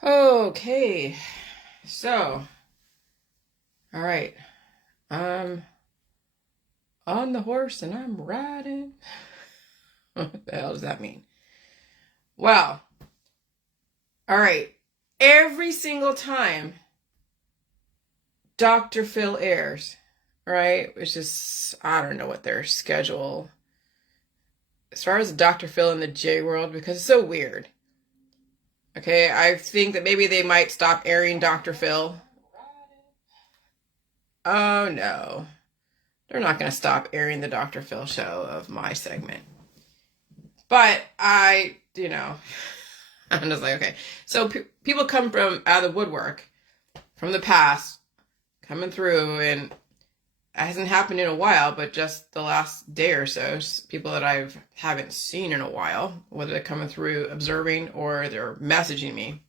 Okay, so, all right, I'm on the horse and I'm riding. What the hell does that mean? Well, all right, every single time Dr. Phil airs, right, which is, I don't know what their schedule, as far as Dr. Phil in the J world, because it's so weird. Okay, I think that maybe they might stop airing Dr. Phil. Oh no. They're not going to stop airing the Dr. Phil show of my segment. But I'm just like, okay. So people come from out of the woodwork, from the past, coming through, and it hasn't happened in a while, but just the last day or so, people that I haven't seen in a while, whether they're coming through observing or they're messaging me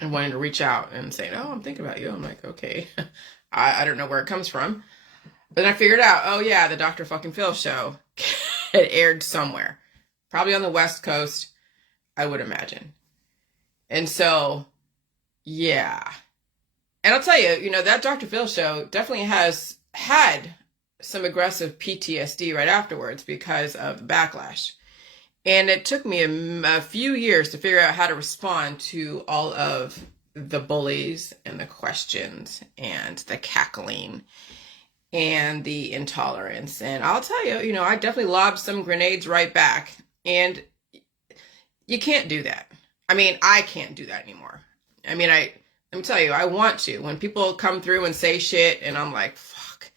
and wanting to reach out and saying, oh, I'm thinking about you. I'm like, okay. I don't know where it comes from. But then I figured out, oh yeah, the Dr. fucking Phil show it aired somewhere. Probably on the West Coast, I would imagine. And so, yeah. And I'll tell you, that Dr. Phil show definitely has had some aggressive PTSD right afterwards because of the backlash. And it took me a few years to figure out how to respond to all of the bullies and the questions and the cackling and the intolerance. And I'll tell you, I definitely lobbed some grenades right back. And you can't do that. I mean, I can't do that anymore. I mean, let me tell you, I want to. When people come through and say shit, and I'm like, fuck,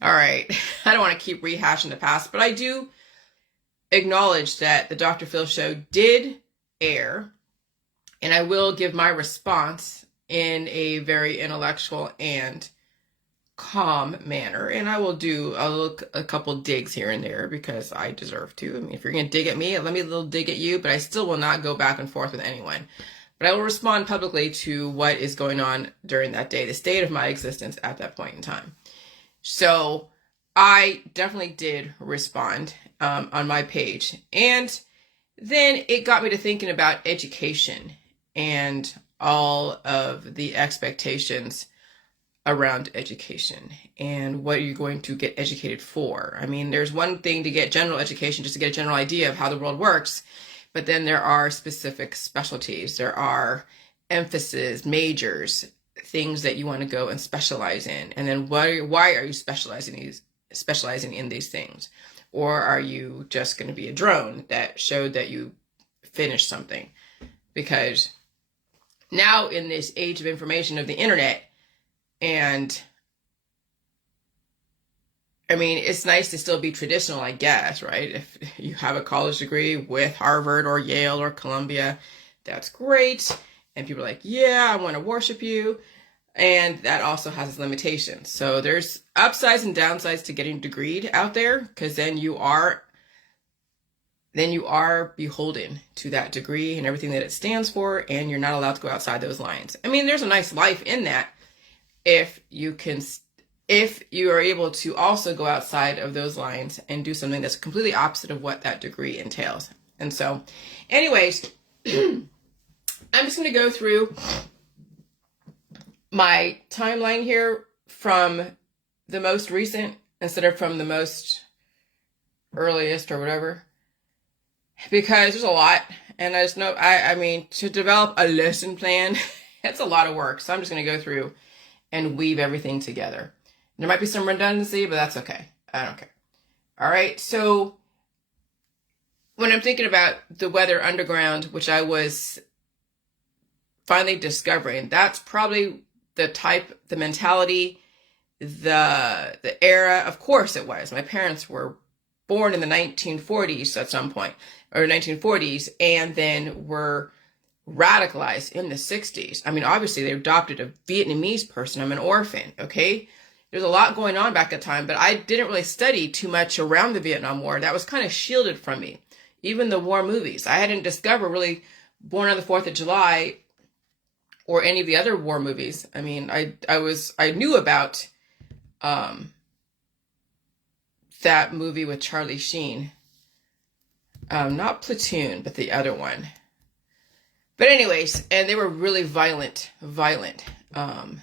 all right. I don't want to keep rehashing the past, but I do acknowledge that the Dr. Phil show did air, and I will give my response in a very intellectual and calm manner, and I will do a couple digs here and there because I deserve to. I mean, if you're going to dig at me, let me a little dig at you, but I still will not go back and forth with anyone. But I will respond publicly to what is going on during that day, the state of my existence at that point in time. So I definitely did respond on my page. And then it got me to thinking about education and all of the expectations around education and what you're going to get educated for. I mean, there's one thing to get general education, just to get a general idea of how the world works, but then there are specific specialties. There are emphasis, majors, things that you want to go and specialize in. And then why are you specializing in these things? Or are you just going to be a drone that showed that you finished something? Because now in this age of information of the internet, and I mean, it's nice to still be traditional, I guess, right? If you have a college degree with Harvard or Yale or Columbia, that's great. And people are like, yeah, I want to worship you. And that also has its limitations. So there's upsides and downsides to getting degreed out there, because then you are beholden to that degree and everything that it stands for, and you're not allowed to go outside those lines. I mean, there's a nice life in that if you are able to also go outside of those lines and do something that's completely opposite of what that degree entails. And so, anyways, I'm just going to go through my timeline here from the most recent instead of from the most earliest or whatever, because there's a lot, and I just know, I mean, to develop a lesson plan, it's a lot of work. So I'm just going to go through and weave everything together. There might be some redundancy, but that's okay. I don't care. All right. So when I'm thinking about the weather underground, which I was finally discovering, that's probably the type, the mentality, the era. Of course it was. My parents were born in the 1940s at some point, or 1940s, and then were radicalized in the 60s. I mean, obviously they adopted a Vietnamese person. I'm an orphan, okay? There's a lot going on back at the time, but I didn't really study too much around the Vietnam War. That was kind of shielded from me. Even the war movies. I hadn't discovered really Born on the 4th of July or any of the other war movies. I mean, I knew about that movie with Charlie Sheen. Not Platoon, but the other one. But anyways, and they were really violent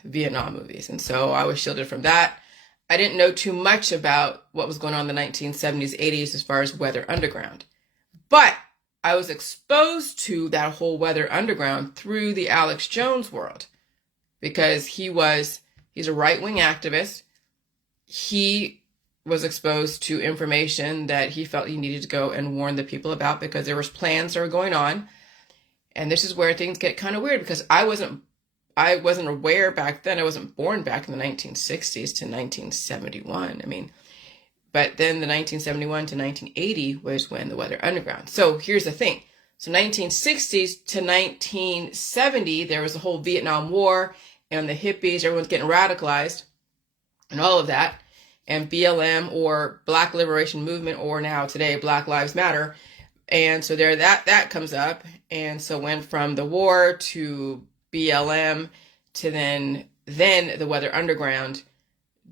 Vietnam movies. And so I was shielded from that. I didn't know too much about what was going on in the 1970s, 80s as far as Weather Underground. But I was exposed to that whole Weather Underground through the Alex Jones world, because he's a right-wing activist. He was exposed to information that he felt he needed to go and warn the people about, because there was plans that were going on. And this is where things get kind of weird, because I wasn't aware back then. I wasn't born back in the 1960s to 1971. I mean, but then the 1971 to 1980 was when the Weather Underground. So here's the thing. So 1960s to 1970, there was the whole Vietnam War and the hippies, everyone's getting radicalized and all of that. And BLM, or Black Liberation Movement, or now today, Black Lives Matter. And so there that comes up. And so went from the war to BLM to then the Weather Underground,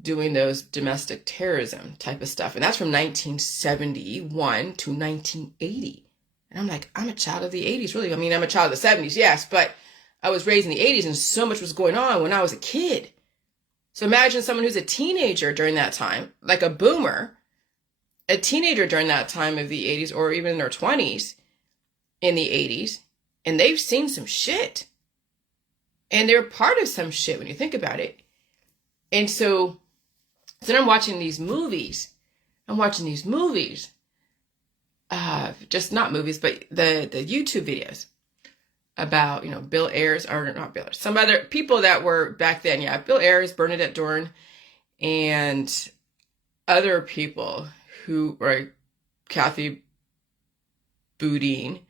doing those domestic terrorism type of stuff. And that's from 1971 to 1980. And I'm like, I'm a child of the 80s, really. I mean, I'm a child of the 70s, yes, but I was raised in the 80s, and so much was going on when I was a kid. So imagine someone who's a teenager during that time, like a boomer, a teenager during that time of the 80s, or even in their 20s in the 80s, and they've seen some shit. And they're part of some shit when you think about it. And so then I'm watching these movies. Just not movies, but the YouTube videos about, Bill Ayers, or not Bill Ayers, some other people that were back then. Yeah, Bill Ayers, Bernadette Dorn, and other people who were Kathy Boudin,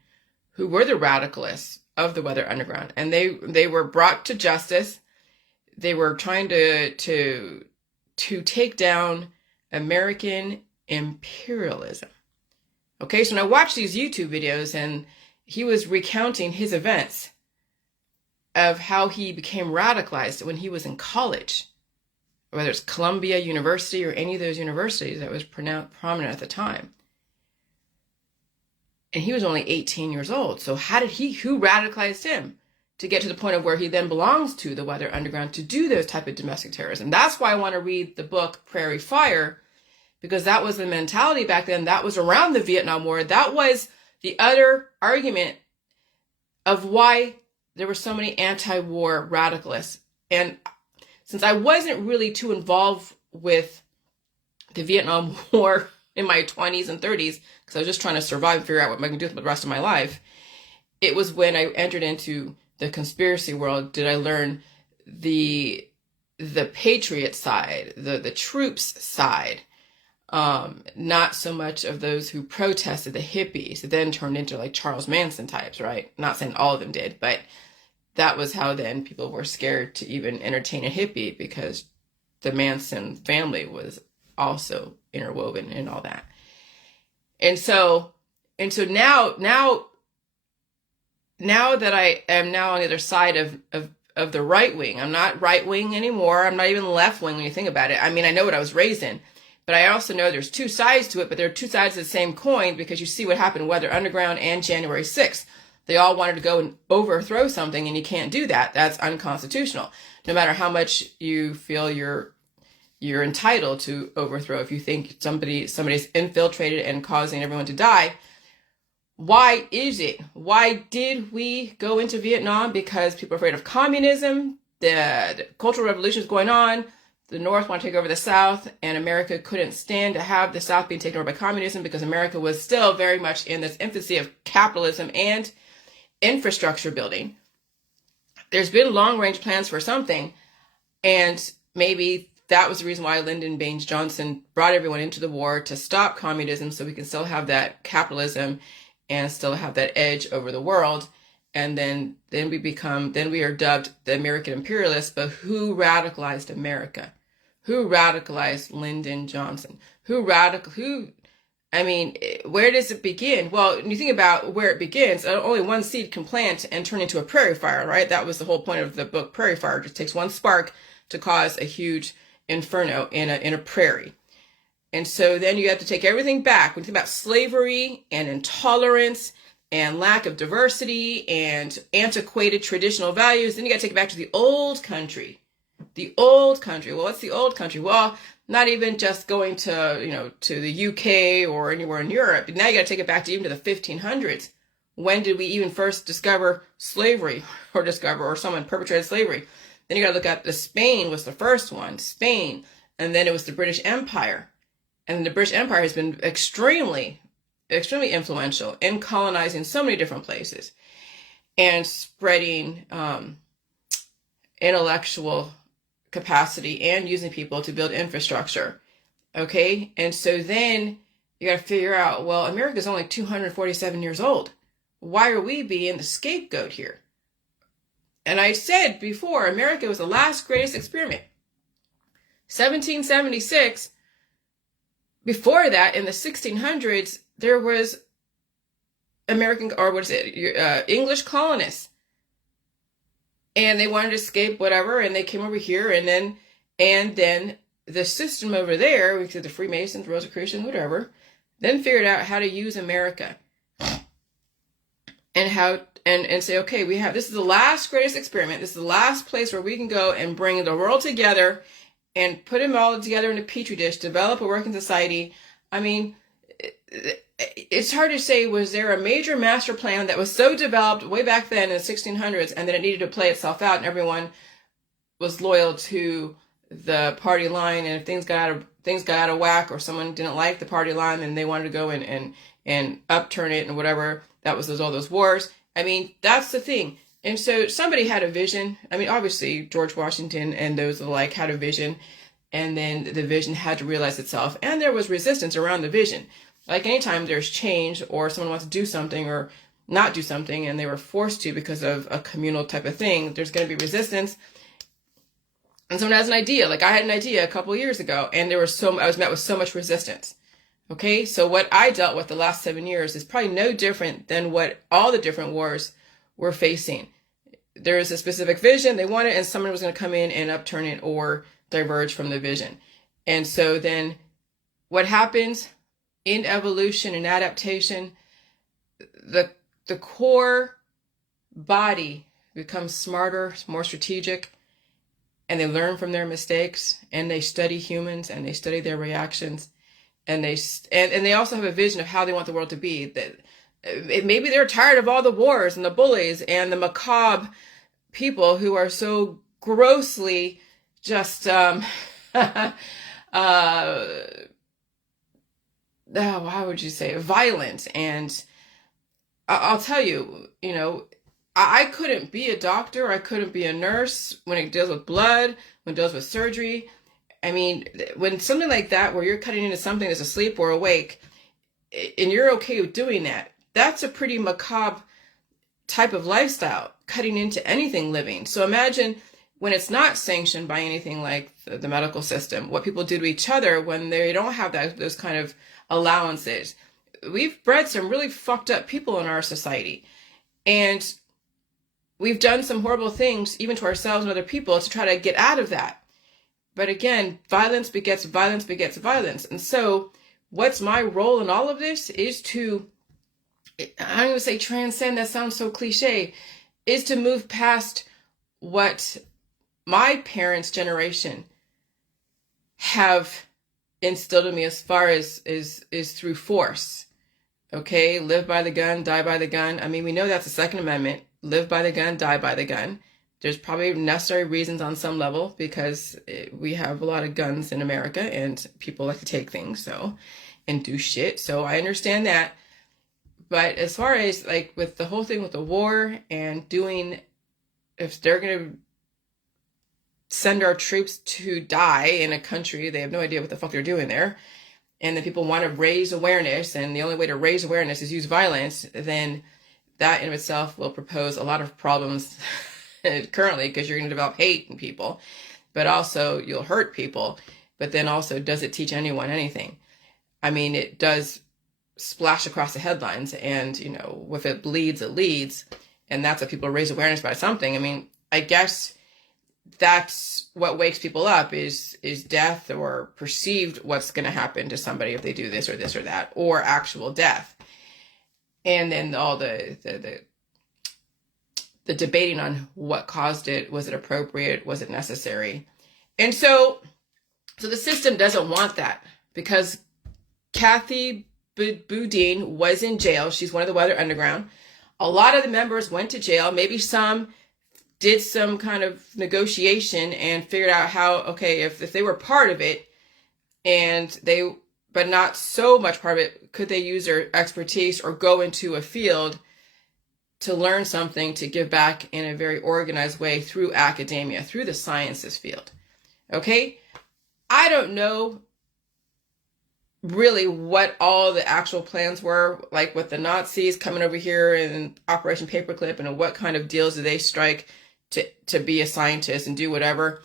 who were the radicalists of the Weather Underground. And they were brought to justice. They were trying to take down American imperialism. Okay, so when I watched these YouTube videos, and he was recounting his events of how he became radicalized when he was in college, whether it's Columbia University or any of those universities that was prominent at the time. And he was only 18 years old. So who radicalized him to get to the point of where he then belongs to the Weather Underground to do those type of domestic terrorism? That's why I want to read the book Prairie Fire, because that was the mentality back then. That was around the Vietnam War. That was the other argument of why there were so many anti-war radicalists. And since I wasn't really too involved with the Vietnam War in my 20s and 30s, because I was just trying to survive and figure out what I can do with the rest of my life, it was when I entered into the conspiracy world did I learn the patriot side, the troops side. Not so much of those who protested, the hippies. It then turned into like Charles Manson types, right? Not saying all of them did, but that was how then people were scared to even entertain a hippie, because the Manson family was also interwoven in all that. And so now that I am now on the other side of the right wing, I'm not right wing anymore. I'm not even left wing when you think about it. I mean, I know what I was raised in. But I also know there's two sides to it, but there are two sides of the same coin, because you see what happened in Weather Underground and January 6th. They all wanted to go and overthrow something, and you can't do that. That's unconstitutional. No matter how much you feel you're entitled to overthrow. If you think somebody's infiltrated and causing everyone to die, why is it? Why did we go into Vietnam? Because people are afraid of communism. The Cultural Revolution is going on. The North want to take over the South, and America couldn't stand to have the South being taken over by communism, because America was still very much in this infancy of capitalism and infrastructure building. There's been long-range plans for something, and maybe that was the reason why Lyndon Baines Johnson brought everyone into the war, to stop communism so we can still have that capitalism and still have that edge over the world. And then we are dubbed the American imperialists. But who radicalized America? Who radicalized Lyndon Johnson? I mean, where does it begin? Well, when you think about where it begins, only one seed can plant and turn into a prairie fire, right? That was the whole point of the book Prairie Fire. It just takes one spark to cause a huge inferno in a prairie. And so then you have to take everything back. When you think about slavery and intolerance and lack of diversity and antiquated traditional values. Then you got to take it back to the old country. The old country. Well, what's the old country? Well, not even just going to, to the UK or anywhere in Europe. Now you got to take it back to even to the 1500s. When did we even first discover slavery or someone perpetrated slavery? Then you got to look at Spain was the first one, Spain. And then it was the British Empire. And the British Empire has been extremely, extremely influential in colonizing so many different places and spreading intellectual capacity and using people to build infrastructure. Okay? And so then you got to figure out, well, America's only 247 years old. Why are we being the scapegoat here? And I said before, America was the last greatest experiment. 1776, before that, in the 1600s, there was English colonists. And they wanted to escape whatever, and they came over here, and then the system over there, we said the Freemasons, Rosicrucians, whatever, then figured out how to use America. And say, okay, this is the last greatest experiment. This is the last place where we can go and bring the world together and put them all together in a petri dish, develop a working society. I mean, it's hard to say, was there a major master plan that was so developed way back then in the 1600s and then it needed to play itself out and everyone was loyal to the party line, and if things got out of whack or someone didn't like the party line and they wanted to go and upturn it and whatever, that was all those wars. I mean, that's the thing. And so somebody had a vision. I mean, obviously George Washington and those like had a vision, and then the vision had to realize itself, and there was resistance around the vision. Like anytime there's change or someone wants to do something or not do something and they were forced to because of a communal type of thing, there's going to be resistance. And someone has an idea. Like I had an idea a couple of years ago and I was met with so much resistance. Okay, so what I dealt with the last 7 years is probably no different than what all the different wars we're facing. There is a specific vision, they want it, and someone was going to come in and upturn it or diverge from the vision. And so then what happens in evolution and adaptation, the core body becomes smarter, more strategic, and they learn from their mistakes, and they study humans and they study their reactions. And they also have a vision of how they want the world to be. That maybe they're tired of all the wars and the bullies and the macabre people who are so grossly just how would you say, violent. And I'll tell you, I couldn't be a doctor. I couldn't be a nurse when it deals with blood, when it deals with surgery. I mean, when something like that, where you're cutting into something that's asleep or awake, and you're okay with doing that, that's a pretty macabre type of lifestyle, cutting into anything living. So imagine when it's not sanctioned by anything like the medical system, what people do to each other when they don't have those kind of allowances. We've bred some really fucked up people in our society. And we've done some horrible things, even to ourselves and other people, to try to get out of that. But again, violence begets violence begets violence. And so what's my role in all of this is to, I don't even say transcend, that sounds so cliche, is to move past what my parents' generation have instilled in me as far as is through force. Okay, live by the gun, die by the gun. I mean, we know that's the Second Amendment. Live by the gun, die by the gun. There's probably necessary reasons on some level because we have a lot of guns in America and people like to take things and do shit. So I understand that. But as far as like with the whole thing with the war and doing, if they're going to send our troops to die in a country, they have no idea what the fuck they're doing there. And then people want to raise awareness, and the only way to raise awareness is use violence, then that in itself will propose a lot of problems currently, because you're going to develop hate in people, but also you'll hurt people. But then also, does it teach anyone anything? I mean, it does splash across the headlines, and if it bleeds, it leads, and that's what people raise awareness about something. I mean, I guess that's what wakes people up is death, or perceived what's going to happen to somebody if they do this or that, or actual death. and then all the debating on what caused it. Was it appropriate? Was it necessary? And so the system doesn't want that, because Kathy Boudin was in jail. She's one of the Weather Underground. A lot of the members went to jail. Maybe some did some kind of negotiation and figured out how, okay, if they were part of it, but not so much part of it, could they use their expertise or go into a field to learn something to give back in a very organized way through academia, through the sciences field. Okay? I don't know really what all the actual plans were, like with the Nazis coming over here and Operation Paperclip, and what kind of deals did they strike to be a scientist and do whatever.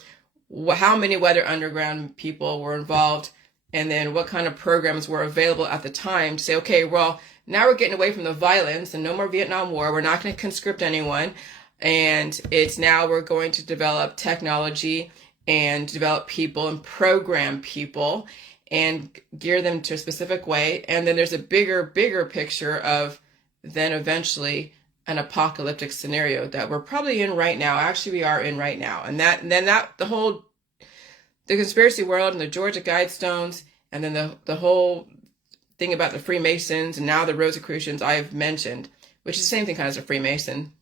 How many Weather Underground people were involved, and then what kind of programs were available at the time to say, okay, well, now we're getting away from the violence and no more Vietnam War. We're not going to conscript anyone. And it's now we're going to develop technology and develop people and program people and gear them to a specific way. And then there's a bigger picture of then eventually an apocalyptic scenario that we're probably in right now. Actually, we are in right now. And then the conspiracy world and the Georgia Guidestones, and then the whole thing about the Freemasons and now the Rosicrucians I've mentioned, which is the same thing kind of as a Freemason.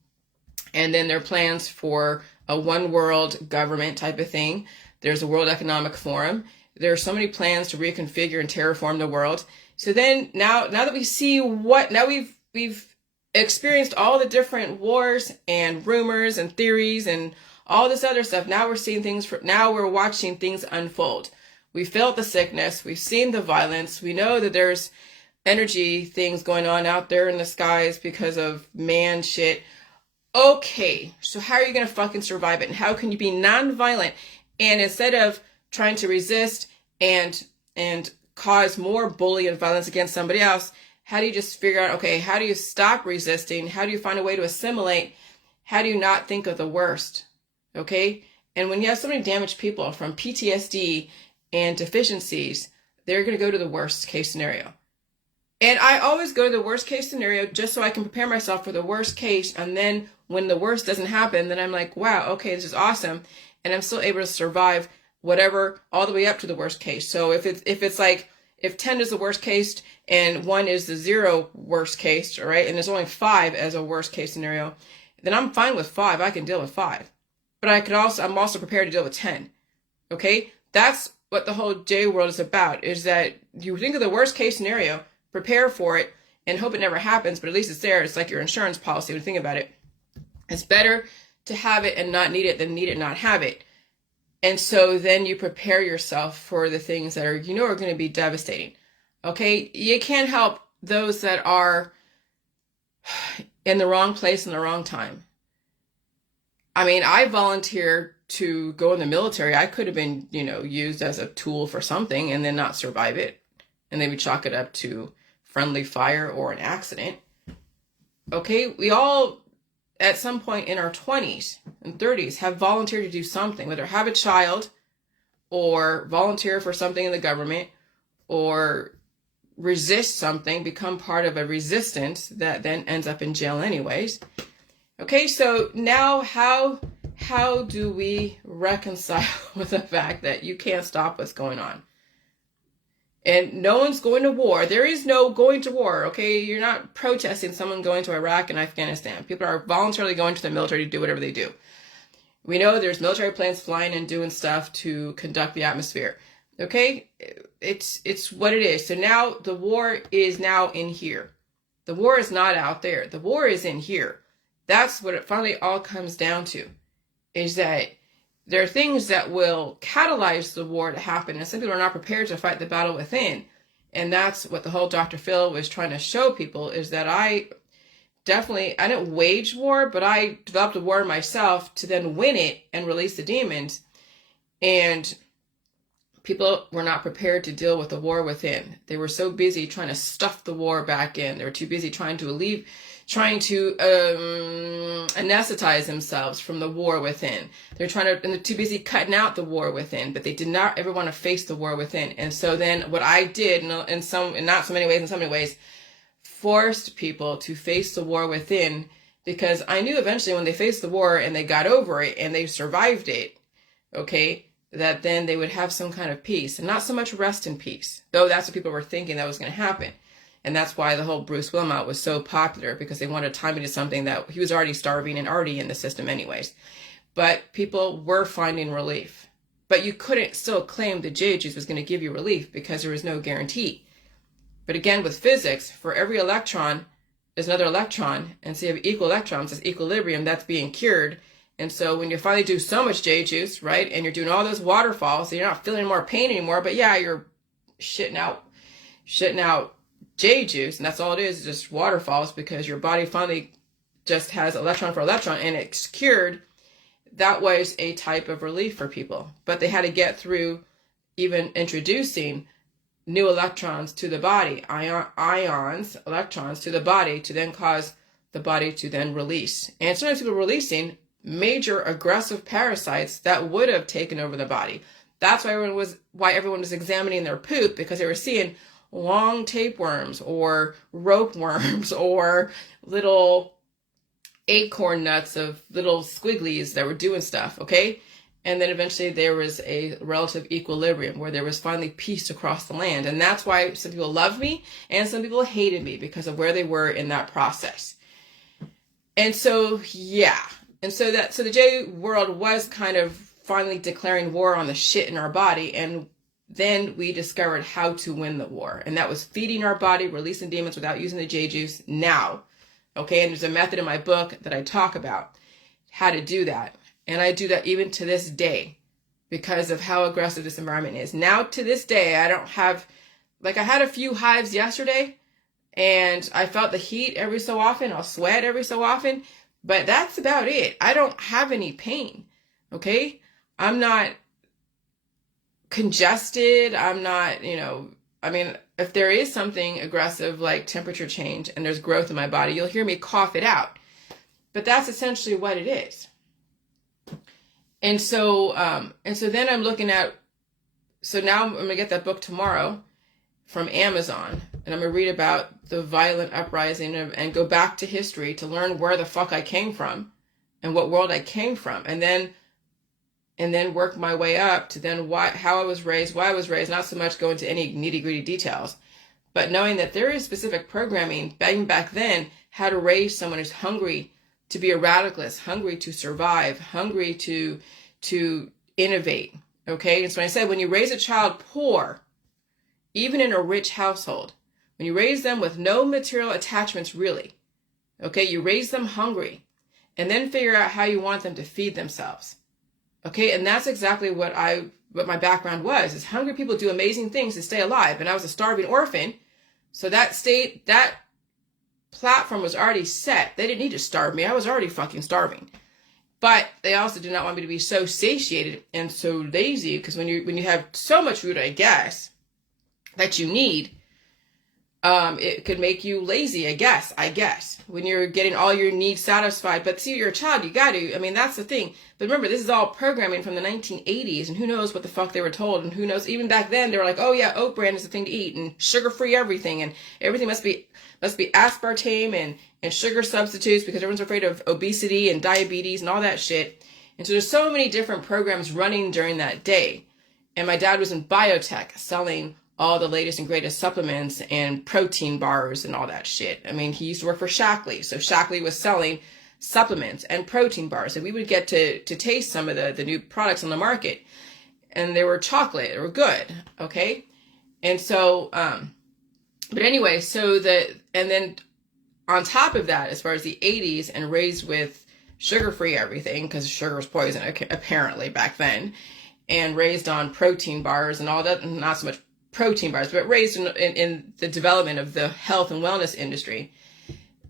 And then there are plans for a one world government type of thing. There's a World Economic Forum. There are so many plans to reconfigure and terraform the world. So then now that we see we've experienced all the different wars and rumors and theories and all this other stuff. Now we're seeing now we're watching things unfold. We felt the sickness. We've seen the violence. We know that there's energy things going on out there in the skies because of man shit. Okay, so how are you going to fucking survive it? And how can you be nonviolent? And instead of trying to resist and cause more bully and violence against somebody else, how do you just figure out, okay, how do you stop resisting? How do you find a way to assimilate? How do you not think of the worst? Okay? And when you have so many damaged people from PTSD and deficiencies, they're going to go to the worst case scenario. And I always go to the worst case scenario just so I can prepare myself for the worst case. And then when the worst doesn't happen, then I'm like, wow, okay, this is awesome. And I'm still able to survive whatever all the way up to the worst case. So if it's like, if 10 is the worst case and 1 is the 0 worst case, all right, and there's only 5 as a worst case scenario, then I'm fine with 5. I can deal with 5. But I'm also prepared to deal with 10. Okay? That's what the whole J world is about, is that you think of the worst case scenario, prepare for it, and hope it never happens, but at least it's there. It's like your insurance policy when you think about it. It's better to have it and not need it than need it and not have it. And so then you prepare yourself for the things that are going to be devastating. Okay? You can't help those that are in the wrong place in the wrong time. I mean, I volunteered to go in the military. I could have been, used as a tool for something and then not survive it. And they would chalk it up to friendly fire or an accident. Okay? We all, at some point in our 20s and 30s, have volunteered to do something, whether have a child or volunteer for something in the government or resist something, become part of a resistance that then ends up in jail anyways. Okay, so now how do we reconcile with the fact that you can't stop what's going on? And no one's going to war. There is no going to war, okay? You're not protesting someone going to Iraq and Afghanistan. People are voluntarily going to the military to do whatever they do. We know there's military planes flying and doing stuff to conduct the atmosphere. Okay? It's what it is. So now the war is now in here. The war is not out there. The war is in here. That's what it finally all comes down to, is that there are things that will catalyze the war to happen, and some people are not prepared to fight the battle within. And that's what the whole Dr. Phil was trying to show people, is that I didn't wage war, but I developed a war myself to then win it and release the demons. And people were not prepared to deal with the war within. They were so busy trying to stuff the war back in. They were too busy trying to anesthetize themselves from the war within. They're too busy cutting out the war within, but they did not ever want to face the war within. And so then what I did, in not so many ways, in so many ways, forced people to face the war within, because I knew eventually when they faced the war and they got over it and they survived it, okay, that then they would have some kind of peace, and not so much rest in peace, though that's what people were thinking that was going to happen. And that's why the whole Bruce Wilmot was so popular, because they wanted to time it to something that he was already starving and already in the system anyways. But people were finding relief. But you couldn't still claim the J juice was going to give you relief, because there was no guarantee. But again, with physics, for every electron, there's another electron. And so you have equal electrons, this equilibrium that's being cured. And so when you finally do so much J juice, right, and you're doing all those waterfalls, so you're not feeling more pain anymore, but yeah, you're shitting out J juice, and that's all it is just waterfalls, because your body finally just has electron for electron and it's cured. That was a type of relief for people. But they had to get through even introducing new electrons to the body, ions, electrons to the body, to then cause the body to then release. And sometimes people were releasing major aggressive parasites that would have taken over the body. That's why everyone was examining their poop, because they were seeing long tapeworms or rope worms or little acorn nuts of little squigglies that were doing stuff, okay? And then eventually there was a relative equilibrium where there was finally peace across the land. And that's why some people loved me and some people hated me, because of where they were in that process. And so, yeah. And so the J world was kind of finally declaring war on the shit in our body. And then we discovered how to win the war. And that was feeding our body, releasing demons without using the J juice now. Okay, and there's a method in my book that I talk about how to do that. And I do that even to this day because of how aggressive this environment is. Now, to this day, I don't have, I had a few hives yesterday, and I felt the heat every so often. I'll sweat every so often, but that's about it. I don't have any pain, okay? I'm not congested. I'm not, if there is something aggressive like temperature change and there's growth in my body, you'll hear me cough it out. But that's essentially what it is. And so then I'm looking at, so now I'm going to get that book tomorrow from Amazon, and I'm going to read about the violent uprising and go back to history to learn where the fuck I came from and what world I came from. And then work my way up to then how I was raised, why I was raised, not so much go into any nitty-gritty details, but knowing that there is specific programming back then, how to raise someone who's hungry to be a radicalist, hungry to survive, hungry to innovate, okay? And so when I said, when you raise a child poor, even in a rich household, when you raise them with no material attachments really, okay, you raise them hungry, and then figure out how you want them to feed themselves. Okay, and that's exactly what my background was, is hungry people do amazing things to stay alive. And I was a starving orphan. So that platform was already set. They didn't need to starve me. I was already fucking starving. But they also did not want me to be so satiated and so lazy, because when you have so much food, I guess, that you need, it could make you lazy, I guess, when you're getting all your needs satisfied. But see, you're a child, you got to, that's the thing. But remember, this is all programming from the 1980s, and who knows what the fuck they were told, and who knows, even back then, they were like, oh yeah, oat bran is the thing to eat, and sugar-free everything, and everything must be aspartame and sugar substitutes, because everyone's afraid of obesity and diabetes and all that shit. And so there's so many different programs running during that day. And my dad was in biotech selling all the latest and greatest supplements and protein bars and all that shit. He used to work for Shackley. So Shackley was selling supplements and protein bars. And we would get to taste some of the new products on the market. And they were chocolate. They were good. Okay? And so, but anyway, and then on top of that, as far as the 80s, and raised with sugar-free everything, because sugar was poison, apparently, back then, and raised on protein bars and all that, not so much protein bars, but raised in the development of the health and wellness industry,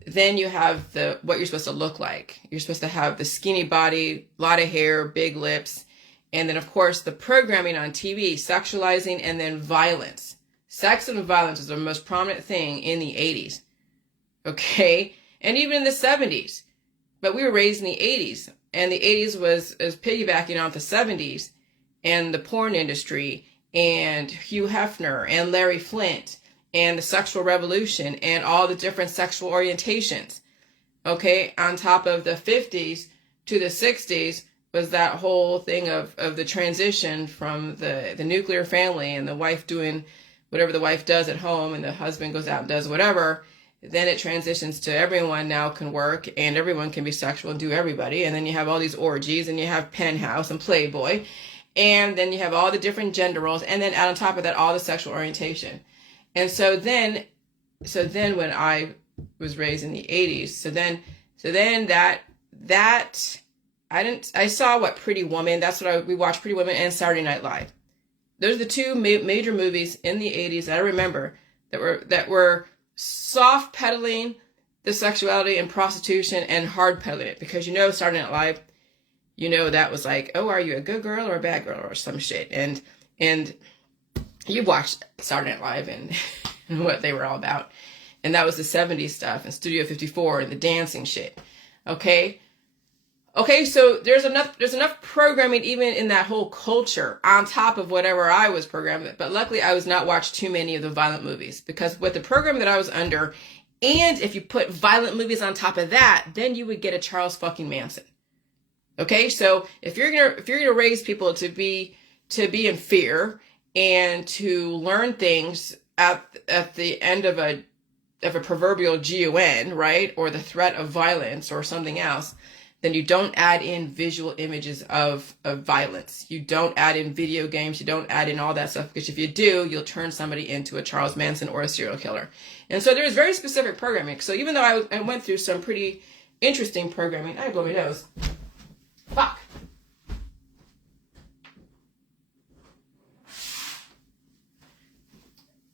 then you have what you're supposed to look like. You're supposed to have the skinny body, a lot of hair, big lips, and then, of course, the programming on TV, sexualizing, and then violence. Sex and violence was the most prominent thing in the 80s, okay? And even in the 70s. But we were raised in the 80s, and the 80s was piggybacking off the 70s and the porn industry, and Hugh Hefner and Larry Flint and the sexual revolution and all the different sexual orientations. Okay, on top of the 50s to the 60s was that whole thing of the transition from the nuclear family and the wife doing whatever the wife does at home and the husband goes out and does whatever. Then it transitions to everyone now can work and everyone can be sexual and do everybody. And then you have all these orgies and you have Penthouse and Playboy. And then you have all the different gender roles. And then on top of that, all the sexual orientation. And so then when I was raised in the 80s, so then I saw what Pretty Woman, that's what we watched, Pretty Woman and Saturday Night Live. Those are the two major movies in the 80s that I remember that were soft pedaling the sexuality and prostitution and hard pedaling it, because Saturday Night Live, that was like, oh, are you a good girl or a bad girl or some shit, and you watched Saturday Night Live and what they were all about, and that was the 70s stuff and Studio 54 and the dancing shit. Okay, so there's enough programming even in that whole culture on top of whatever I was programmed. But luckily I was not watched too many of the violent movies, because with the program that I was under, and if you put violent movies on top of that, then you would get a Charles fucking Manson. Okay, so if you're gonna raise people to be in fear and to learn things at the end of a proverbial GUN, right, or the threat of violence or something else, then you don't add in visual images of violence. You don't add in video games. You don't add in all that stuff, because if you do, you'll turn somebody into a Charles Manson or a serial killer. And so there's very specific programming. So even though I went through some pretty interesting programming, I blow my nose. Fuck.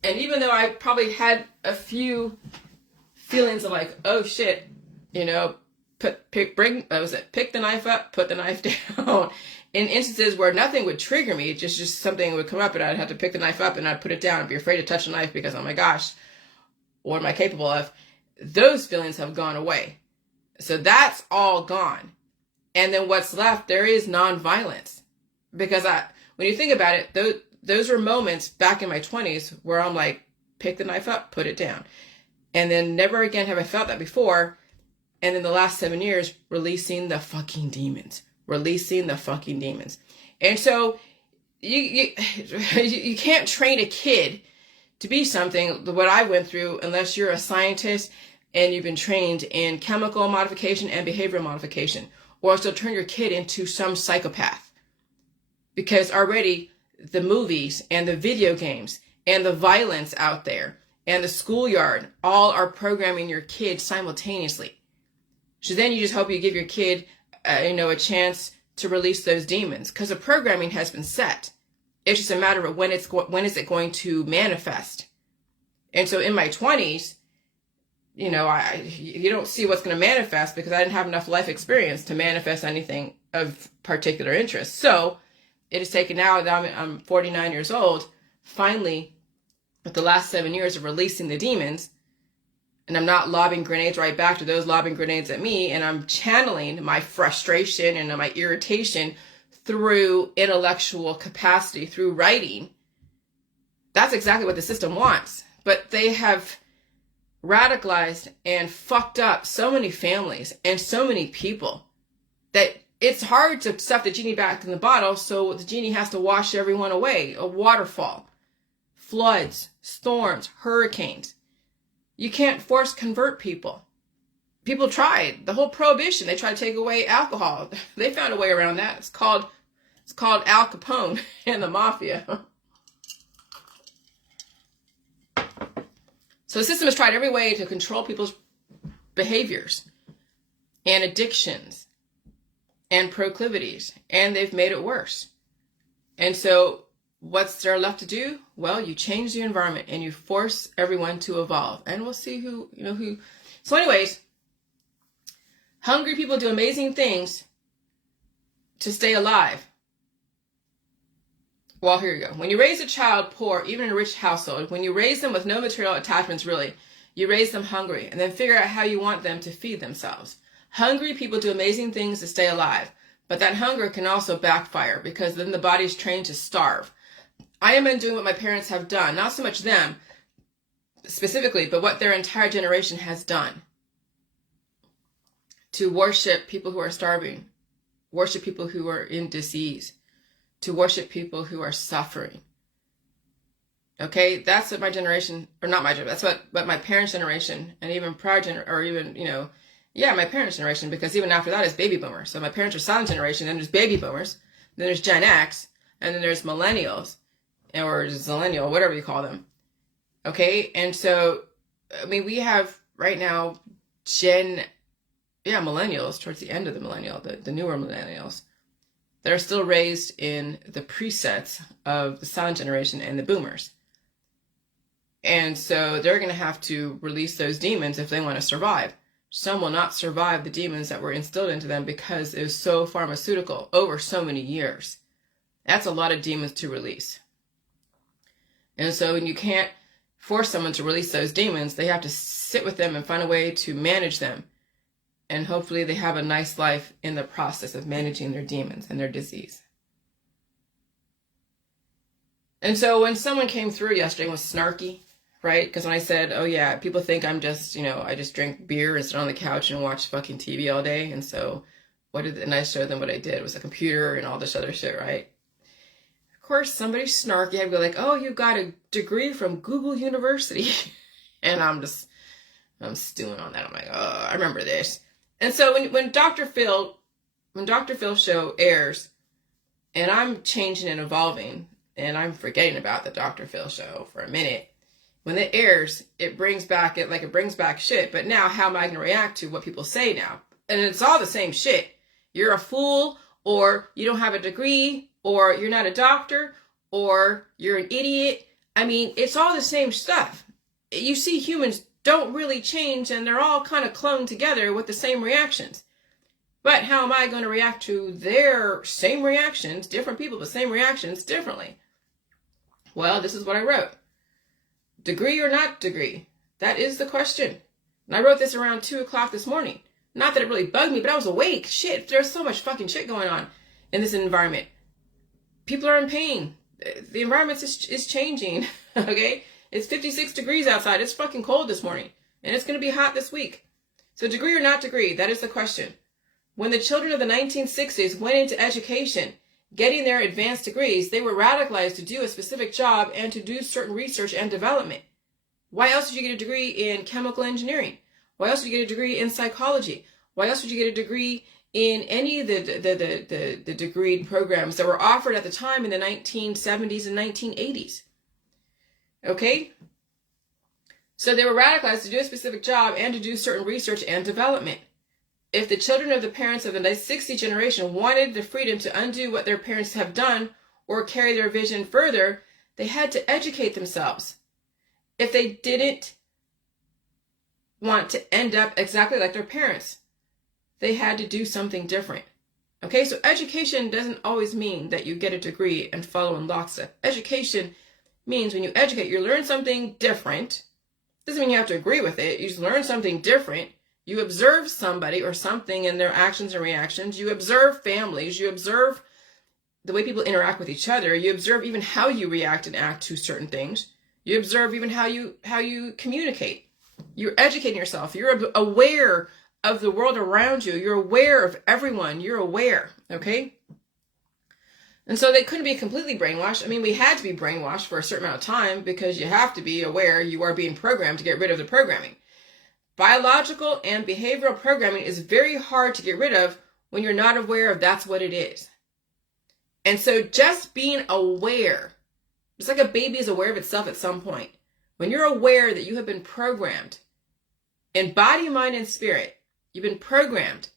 And even though I probably had a few feelings of like, oh shit, pick the knife up, put the knife down. In instances where nothing would trigger me, just something would come up and I'd have to pick the knife up and I'd put it down and be afraid to touch the knife because, oh my gosh, what am I capable of? Those feelings have gone away. So that's all gone. And then what's left, there is nonviolence. Because when you think about it, those were moments back in my 20s where I'm like, pick the knife up, put it down. And then never again have I felt that before. And in the last 7 years, releasing the fucking demons. And so you can't train a kid to be something, what I went through, unless you're a scientist and you've been trained in chemical modification and behavioral modification, or else you'll turn your kid into some psychopath. Because already the movies and the video games and the violence out there and the schoolyard all are programming your kid simultaneously. So then you just hope you give your kid, a chance to release those demons, because the programming has been set. It's just a matter of when is it going to manifest. And so in my 20s, you don't see what's going to manifest, because I didn't have enough life experience to manifest anything of particular interest. So it has taken, now that I'm 49 years old, finally, with the last 7 years of releasing the demons, and I'm not lobbing grenades right back to those lobbing grenades at me, and I'm channeling my frustration and my irritation through intellectual capacity, through writing. That's exactly what the system wants. But they have radicalized and fucked up so many families and so many people that it's hard to stuff the genie back in the bottle, so the genie has to wash everyone away. A waterfall, floods, storms, hurricanes. You can't force convert people. People tried. The whole prohibition, they tried to take away alcohol. They found a way around that. It's called Al Capone and the mafia. So the system has tried every way to control people's behaviors and addictions and proclivities, and they've made it worse. And so what's there left to do? Well, you change the environment and you force everyone to evolve, and we'll see who. So anyways, hungry people do amazing things to stay alive. Well, here you go. When you raise a child poor, even in a rich household, when you raise them with no material attachments really, you raise them hungry and then figure out how you want them to feed themselves. Hungry people do amazing things to stay alive, but that hunger can also backfire, because then the body's trained to starve. I am doing what my parents have done, not so much them, specifically, but what their entire generation has done to worship people who are starving, worship people who are in disease, to worship people who are suffering. Okay, that's what my generation, or not my generation, that's what my parents' generation, and even prior or even, my parents' generation, because even after that is baby boomers. So my parents are silent generation, then there's baby boomers, then there's Gen X, and then there's millennials, or zillennial, whatever you call them. Okay, and so, I mean, we have right now millennials towards the end of the millennial, the newer millennials, that are still raised in the presets of the silent generation and the boomers. And so they're going to have to release those demons if they want to survive. Some will not survive the demons that were instilled into them because it was so pharmaceutical over so many years. That's a lot of demons to release. And so when you can't force someone to release those demons, they have to sit with them and find a way to manage them. And hopefully they have a nice life in the process of managing their demons and their disease. And so when someone came through yesterday and was snarky, right? Because when I said, oh yeah, people think I'm just, I just drink beer and sit on the couch and watch fucking TV all day. And so and I showed them what I did. It was a computer and all this other shit, right? Of course, somebody snarky, I'd be like, oh, you got a degree from Google University. And I'm stewing on that. I'm like, oh, I remember this. And so when Dr. Phil's show airs, and I'm changing and evolving, and I'm forgetting about the Dr. Phil show for a minute, when it airs, it brings back shit. But now, how am I going to react to what people say now? And it's all the same shit. You're a fool, or you don't have a degree, or you're not a doctor, or you're an idiot. I mean, it's all the same stuff. You see, humans don't really change, and they're all kind of cloned together with the same reactions. But how am I going to react to their same reactions, different people, but same reactions, differently? Well, this is what I wrote. Degree or not degree? That is the question. And I wrote this around 2 o'clock this morning. Not that it really bugged me, but I was awake. Shit, there's so much fucking shit going on in this environment. People are in pain. The environment is changing, okay? It's 56 degrees outside. It's fucking cold this morning. And it's going to be hot this week. So degree or not degree? That is the question. When the children of the 1960s went into education, getting their advanced degrees, they were radicalized to do a specific job and to do certain research and development. Why else would you get a degree in chemical engineering? Why else would you get a degree in psychology? Why else would you get a degree in any of the degree programs that were offered at the time in the 1970s and 1980s? Okay? So they were radicalized to do a specific job and to do certain research and development. If the children of the parents of the 60 generation wanted the freedom to undo what their parents have done or carry their vision further, they had to educate themselves. If they didn't want to end up exactly like their parents, they had to do something different. Okay, so education doesn't always mean that you get a degree and follow in lockstep. Education means when you educate, you learn something different. Doesn't mean you have to agree with it. You just learn something different. You observe somebody or something in their actions and reactions. You observe families. You observe the way people interact with each other. You observe even how you react and act to certain things. You observe even how you communicate. You're educating yourself. You're aware of the world around you. You're aware of everyone. You're aware, okay? And so they couldn't be completely brainwashed. I mean, we had to be brainwashed for a certain amount of time because you have to be aware you are being programmed to get rid of the programming. Biological and behavioral programming is very hard to get rid of when you're not aware of that's what it is. And so just being aware, just like a baby is aware of itself at some point, when you're aware that you have been programmed in body, mind, and spirit, you've been programmed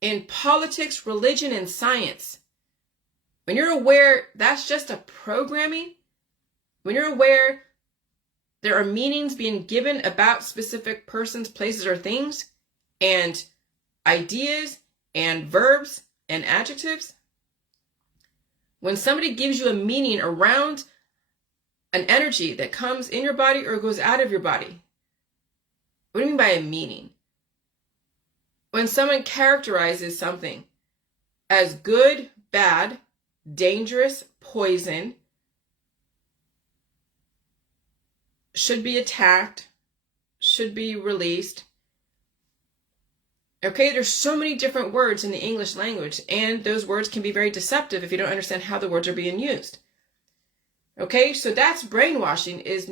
in politics, religion, and science. When you're aware that's just a programming, when you're aware there are meanings being given about specific persons, places, or things, and ideas, and verbs, and adjectives, when somebody gives you a meaning around an energy that comes in your body or goes out of your body, what do you mean by a meaning? When someone characterizes something as good, bad, dangerous, poison, should be attacked, should be released. Okay, there's so many different words in the English language, and those words can be very deceptive if you don't understand how the words are being used. Okay, so that's brainwashing, is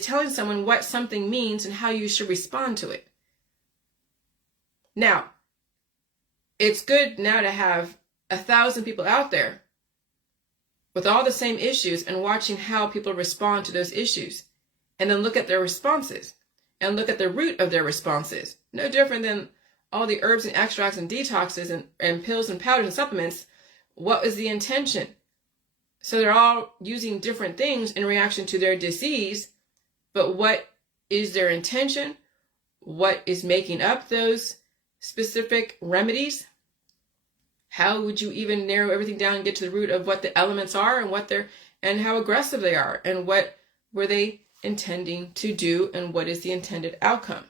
telling someone what something means and how you should respond to it. Now, it's good now to have 1,000 people out there with all the same issues and watching how people respond to those issues, and then look at their responses and look at the root of their responses. No different than all the herbs and extracts and detoxes and pills and powders and supplements. What is the intention? So they're all using different things in reaction to their disease, but what is their intention? What is making up those specific remedies? How would you even narrow everything down and get to the root of what the elements are and how aggressive they are, and what were they intending to do, and what is the intended outcome?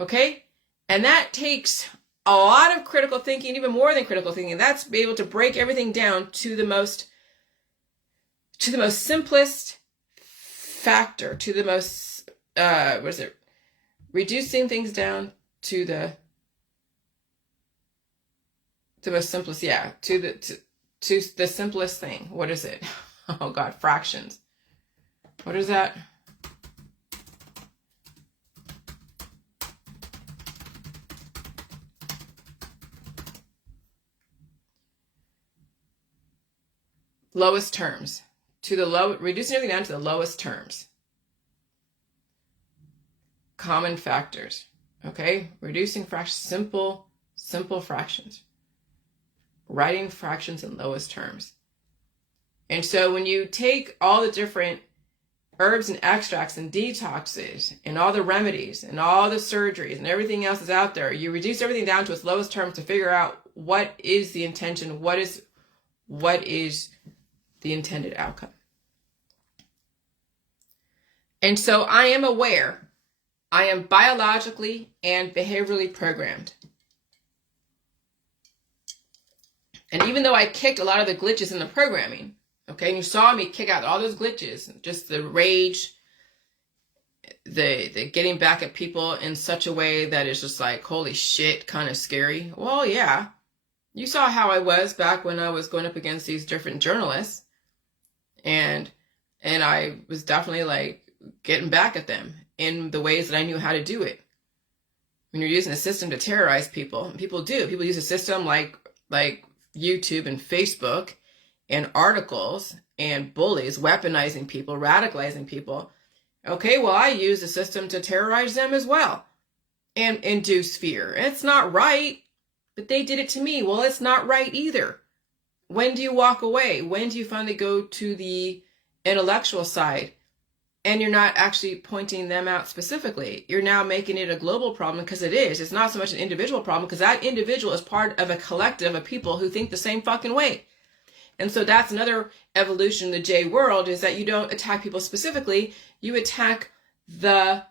Okay? And that takes a lot of critical thinking, even more than critical thinking. That's be able to break everything down to the most simplest factor, to the most, reducing things down to the most simplest, to the simplest thing. What is it? Oh God, fractions. What is that? Lowest terms. Reducing everything down to the lowest terms. Common factors. Okay? Reducing fractions, simple fractions. Writing fractions in lowest terms. And so when you take all the different herbs and extracts and detoxes and all the remedies and all the surgeries and everything else that's out there, you reduce everything down to its lowest terms to figure out what is the intention, what is the intended outcome. And so I am aware, I am biologically and behaviorally programmed. And even though I kicked a lot of the glitches in the programming, okay, and you saw me kick out all those glitches, just the rage, the getting back at people in such a way that is just like, holy shit, kind of scary. Well, yeah, you saw how I was back when I was going up against these different journalists, and I was definitely like getting back at them in the ways that I knew how to do it. When you're using a system to terrorize people, and people use a system like YouTube and Facebook and articles and bullies, weaponizing people, radicalizing people. Okay, well, I use the system to terrorize them as well and induce fear. It's not right, but they did it to me. Well, it's not right either. When do you walk away? When do you finally go to the intellectual side? And you're not actually pointing them out specifically. You're now making it a global problem, because it is. It's not so much an individual problem, because that individual is part of a collective of people who think the same fucking way. And so that's another evolution in the J world, is that you don't attack people specifically. You attack the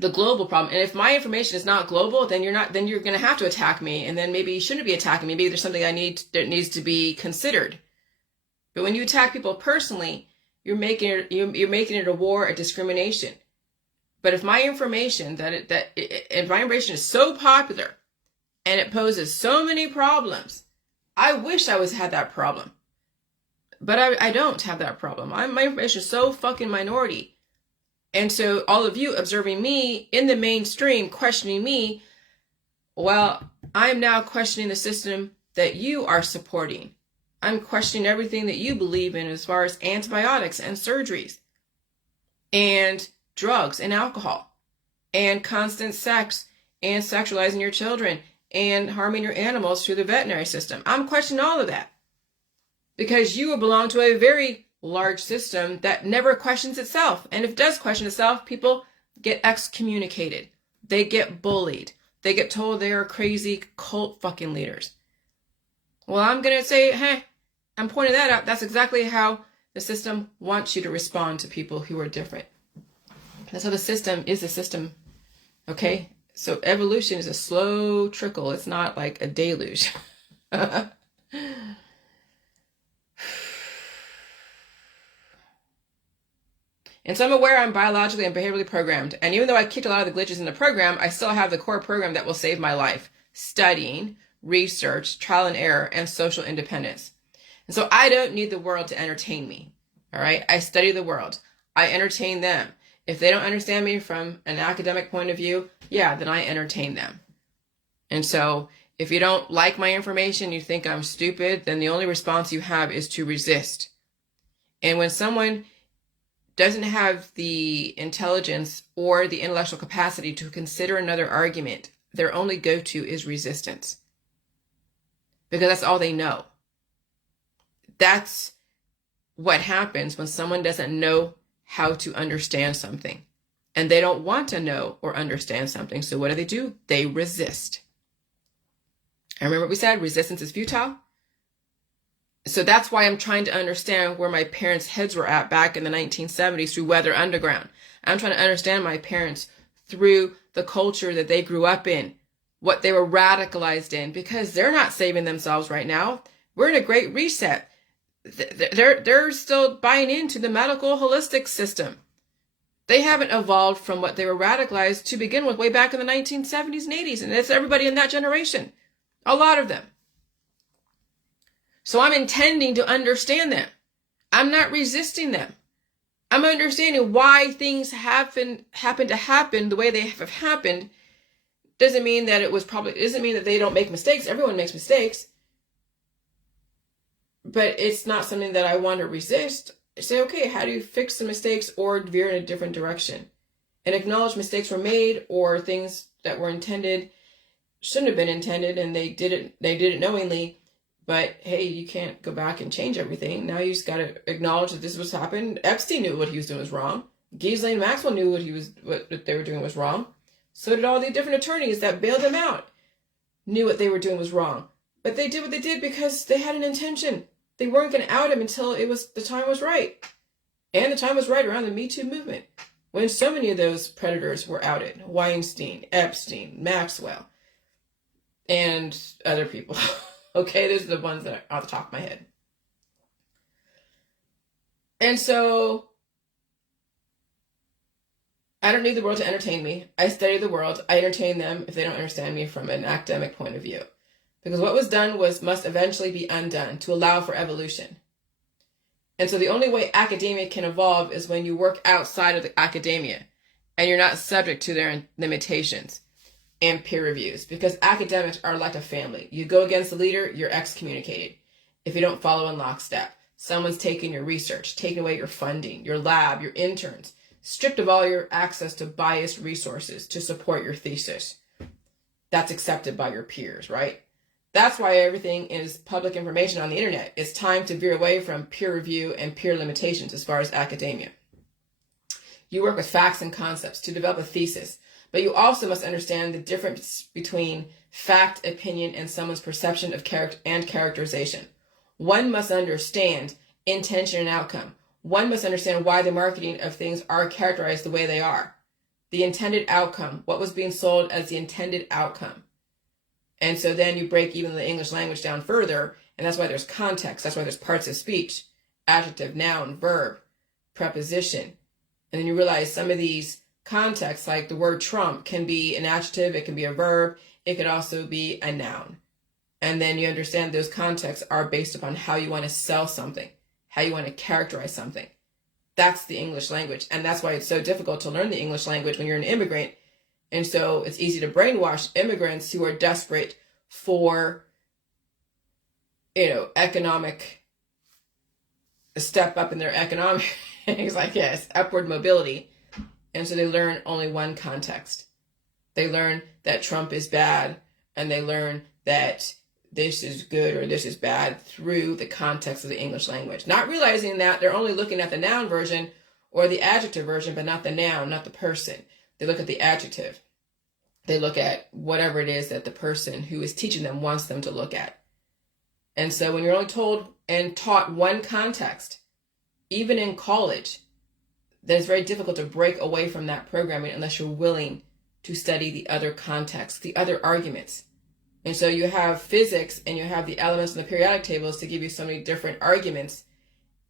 global problem. And if my information is not global, then you're going to have to attack me. And then maybe you shouldn't be attacking me. Maybe there's something that needs to be considered. But when you attack people personally, you're making it a war, a discrimination. But if my information if my information is so popular and it poses so many problems, I wish I had that problem. But I don't have that problem. My information is so fucking minority. And so all of you observing me in the mainstream, questioning me, well, I'm now questioning the system that you are supporting. I'm questioning everything that you believe in as far as antibiotics and surgeries and drugs and alcohol and constant sex and sexualizing your children and harming your animals through the veterinary system. I'm questioning all of that because you belong to a very large system that never questions itself. And if it does question itself, people get excommunicated. They get bullied. They get told they are crazy cult fucking leaders. Well, I'm going to say, hey, I'm pointing that out. That's exactly how the system wants you to respond to people who are different. That's how the system is the system. Okay? So evolution is a slow trickle. It's not like a deluge. And so I'm aware I'm biologically and behaviorally programmed. And even though I kicked a lot of the glitches in the program, I still have the core program that will save my life. Studying, research, trial and error, and social independence. And so I don't need the world to entertain me. All right. I study the world. I entertain them. If they don't understand me from an academic point of view, yeah, then I entertain them. And so if you don't like my information, you think I'm stupid, then the only response you have is to resist. And when someone doesn't have the intelligence or the intellectual capacity to consider another argument, their only go-to is resistance. Because that's all they know. That's what happens when someone doesn't know how to understand something. And they don't want to know or understand something. So what do? They resist. And remember what we said, resistance is futile. So that's why I'm trying to understand where my parents' heads were at back in the 1970s through Weather Underground. I'm trying to understand my parents through the culture that they grew up in, what they were radicalized in, because they're not saving themselves right now. We're in a great reset. They're still buying into the medical holistic system. They haven't evolved from what they were radicalized to begin with way back in the 1970s and 80s. And it's everybody in that generation. A lot of them. So I'm intending to understand them. I'm not resisting them. I'm understanding why things happen to happen the way they have happened. Doesn't mean that doesn't mean that they don't make mistakes. Everyone makes mistakes. But it's not something that I want to resist. Say, okay, how do you fix the mistakes or veer in a different direction? And acknowledge mistakes were made or things that were intended shouldn't have been intended and they did it knowingly. But hey, you can't go back and change everything. Now you just got to acknowledge that this was happening. Epstein knew what he was doing was wrong. Ghislaine Maxwell knew what they were doing was wrong. So did all the different attorneys that bailed them out. Knew what they were doing was wrong. But they did what they did because they had an intention. They weren't going to out him until the time was right. And the time was right around the Me Too movement, when so many of those predators were outed. Weinstein, Epstein, Maxwell, and other people. Okay, those are the ones that are off the top of my head. And so I don't need the world to entertain me. I study the world. I entertain them if they don't understand me from an academic point of view. Because what was done must eventually be undone to allow for evolution. And so the only way academia can evolve is when you work outside of the academia and you're not subject to their limitations and peer reviews. Because academics are like a family. You go against the leader, you're excommunicated. If you don't follow in lockstep, someone's taking your research, taking away your funding, your lab, your interns, stripped of all your access to biased resources to support your thesis. That's accepted by your peers, right? That's why everything is public information on the internet. It's time to veer away from peer review and peer limitations as far as academia. You work with facts and concepts to develop a thesis, but you also must understand the difference between fact, opinion, and someone's perception of character and characterization. One must understand intention and outcome. One must understand why the marketing of things are characterized the way they are. The intended outcome, what was being sold as the intended outcome. And so then you break even the English language down further, and that's why there's context. That's why there's parts of speech, adjective, noun, verb, preposition. And then you realize some of these contexts, like the word Trump, can be an adjective, it can be a verb, it could also be a noun. And then you understand those contexts are based upon how you want to sell something, how you want to characterize something. That's the English language. And that's why it's so difficult to learn the English language when you're an immigrant. And so it's easy to brainwash immigrants who are desperate for, economic, a step up in their economic, it's like, yes, upward mobility. And so they learn only one context. They learn that Trump is bad, and they learn that this is good or this is bad through the context of the English language. Not realizing that they're only looking at the noun version or the adjective version, but not the noun, not the person. They look at the adjective. They look at whatever it is that the person who is teaching them wants them to look at. And so when you're only told and taught one context, even in college, then it's very difficult to break away from that programming unless you're willing to study the other contexts, the other arguments. And so you have physics and you have the elements in the periodic tables to give you so many different arguments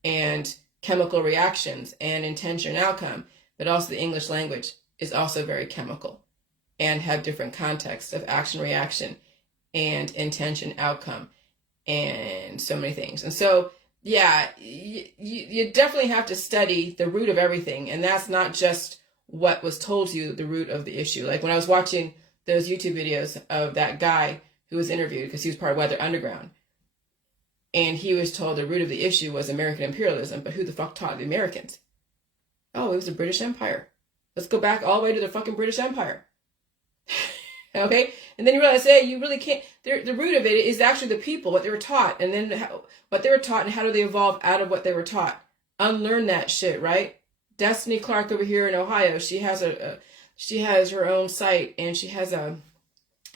and chemical reactions and intention and outcome, but also the English language is also very chemical and have different contexts of action, reaction, and intention, outcome, and so many things. And so, yeah, you definitely have to study the root of everything. And that's not just what was told to you, the root of the issue. Like when I was watching those YouTube videos of that guy who was interviewed because he was part of Weather Underground, and he was told the root of the issue was American imperialism, but who the fuck taught the Americans? Oh, it was the British Empire. Let's go back all the way to the fucking British Empire. Okay? And then you realize, hey, you really can't, the root of it is actually the people, what they were taught, and then what they were taught and how do they evolve out of what they were taught. Unlearn that shit, right? Destiny Clark over here in Ohio, she has her own site, and she has a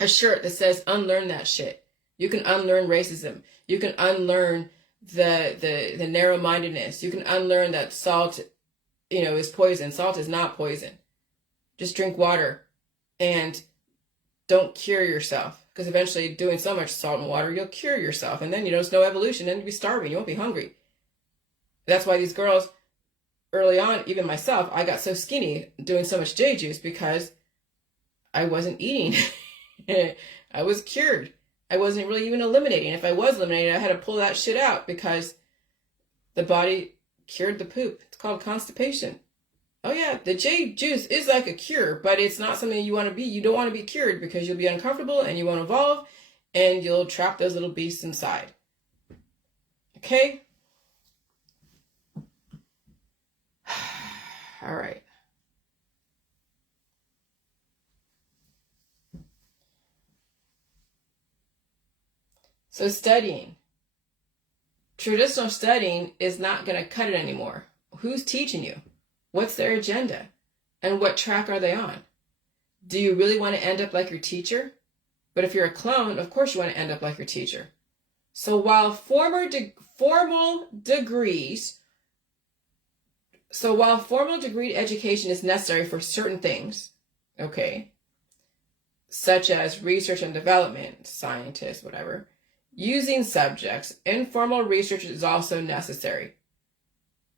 shirt that says unlearn that shit. You can unlearn racism. You can unlearn the narrow-mindedness. You can unlearn that salt, is poison. Salt is not poison. Just drink water and don't cure yourself, because eventually doing so much salt and water, you'll cure yourself, and then there's no evolution, and you'll be starving. You won't be hungry. That's why these girls, early on, even myself, I got so skinny doing so much J juice because I wasn't eating. I was cured. I wasn't really even eliminating. If I was eliminating, I had to pull that shit out because the body cured the poop. It's called constipation. Oh yeah, the J juice is like a cure, but it's not something you want to be. You don't want to be cured because you'll be uncomfortable and you won't evolve and you'll trap those little beasts inside. Okay? All right. So studying. Traditional studying is not going to cut it anymore. Who's teaching you? What's their agenda? And what track are they on? Do you really want to end up like your teacher? But if you're a clone, of course you want to end up like your teacher. So while formal degree education is necessary for certain things, okay, such as research and development, scientists, whatever, using subjects, informal research is also necessary.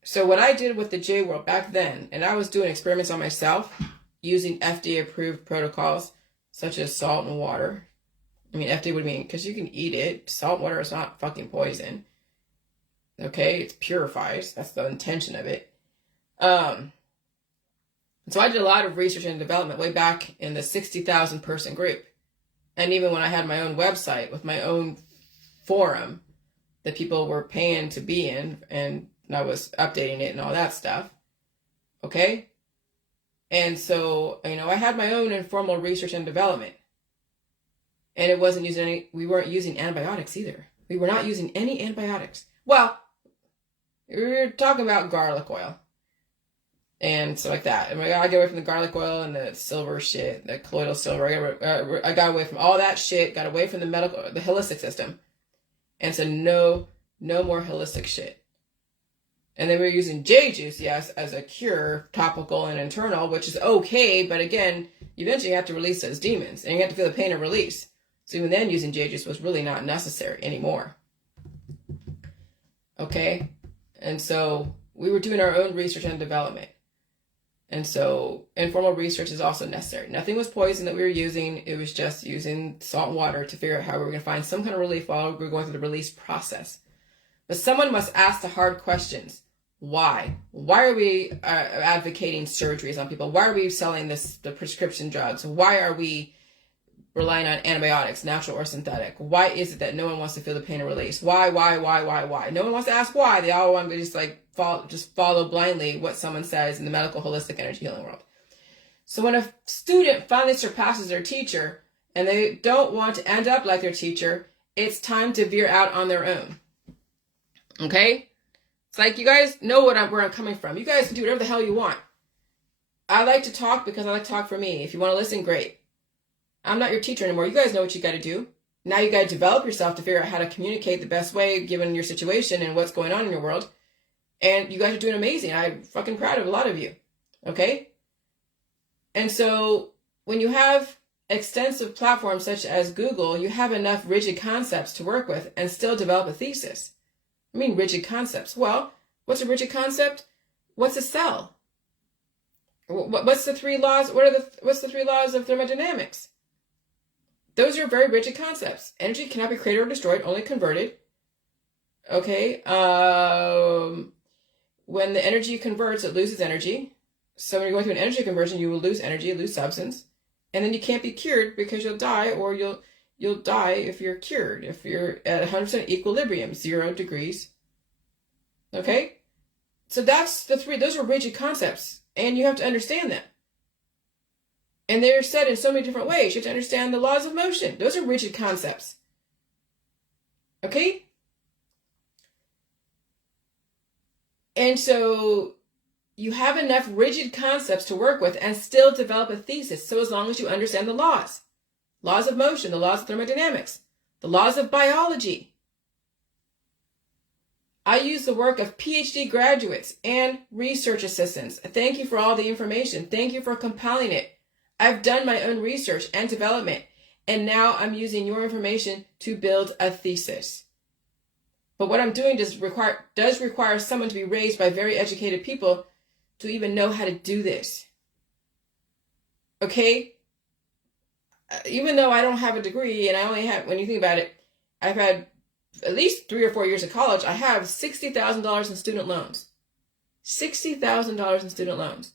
So what I did with the J World back then, and I was doing experiments on myself using FDA-approved protocols such as salt and water. I mean, FDA would mean, because you can eat it. Salt and water is not fucking poison. Okay, it purifies. That's the intention of it. So I did a lot of research and development way back in the 60,000 person group. And even when I had my own website with my own forum that people were paying to be in, and I was updating it and all that stuff. Okay? And so, I had my own informal research and development. And it wasn't using we weren't using antibiotics either. We were not using any antibiotics. Well, we were talking about garlic oil. And so like that. And I got away from the garlic oil and the silver shit, the colloidal silver. I got away from all that shit, got away from the holistic system. And so no more holistic shit. And then we were using J juice, yes, as a cure, topical and internal, which is okay. But again, eventually you have to release those demons and you have to feel the pain of release. So even then using J juice was really not necessary anymore. Okay. And so we were doing our own research and development. And so informal research is also necessary. Nothing was poison that we were using. It was just using salt and water to figure out how we were going to find some kind of relief while we were going through the release process. But someone must ask the hard questions. Why? Why are we advocating surgeries on people? Why are we selling the prescription drugs? Why are we relying on antibiotics, natural or synthetic? Why is it that no one wants to feel the pain of release? Why? No one wants to ask why. They all want to just follow blindly what someone says in the medical holistic energy healing world. So when a student finally surpasses their teacher and they don't want to end up like their teacher, it's time to veer out on their own. Okay? It's like you guys know where I'm coming from. You guys can do whatever the hell you want. I like to talk because I like to talk for me. If you want to listen, great. I'm not your teacher anymore. You guys know what you got to do. Now you got to develop yourself to figure out how to communicate the best way given your situation and what's going on in your world. And you guys are doing amazing. I'm fucking proud of a lot of you. Okay? And so when you have extensive platforms such as Google, you have enough rigid concepts to work with and still develop a thesis. I mean, rigid concepts. Well, What's a rigid concept? What's a cell? What's the three laws? What's the three laws of thermodynamics? Those are very rigid concepts. Energy cannot be created or destroyed, only converted. Okay. When the energy converts, it loses energy. So when you're going through an energy conversion, you will lose energy, lose substance, and then you can't be cured because you'll die, or you'll die if you're cured. If you're at 100% equilibrium, 0 degrees. Okay. So that's the three. Those are rigid concepts, and you have to understand them. And they're said in so many different ways. You have to understand the laws of motion. Those are rigid concepts. Okay? And so you have enough rigid concepts to work with and still develop a thesis. So as long as you understand the laws of motion, the laws of thermodynamics, the laws of biology. I use the work of PhD graduates and research assistants. Thank you for all the information. Thank you for compiling it. I've done my own research and development, and now I'm using your information to build a thesis. But what I'm doing does require someone to be raised by very educated people to even know how to do this. Okay? Even though I don't have a degree, and I only have, when you think about it, I've had at least 3 or 4 years of college, I have $60,000 in student loans. $60,000 in student loans.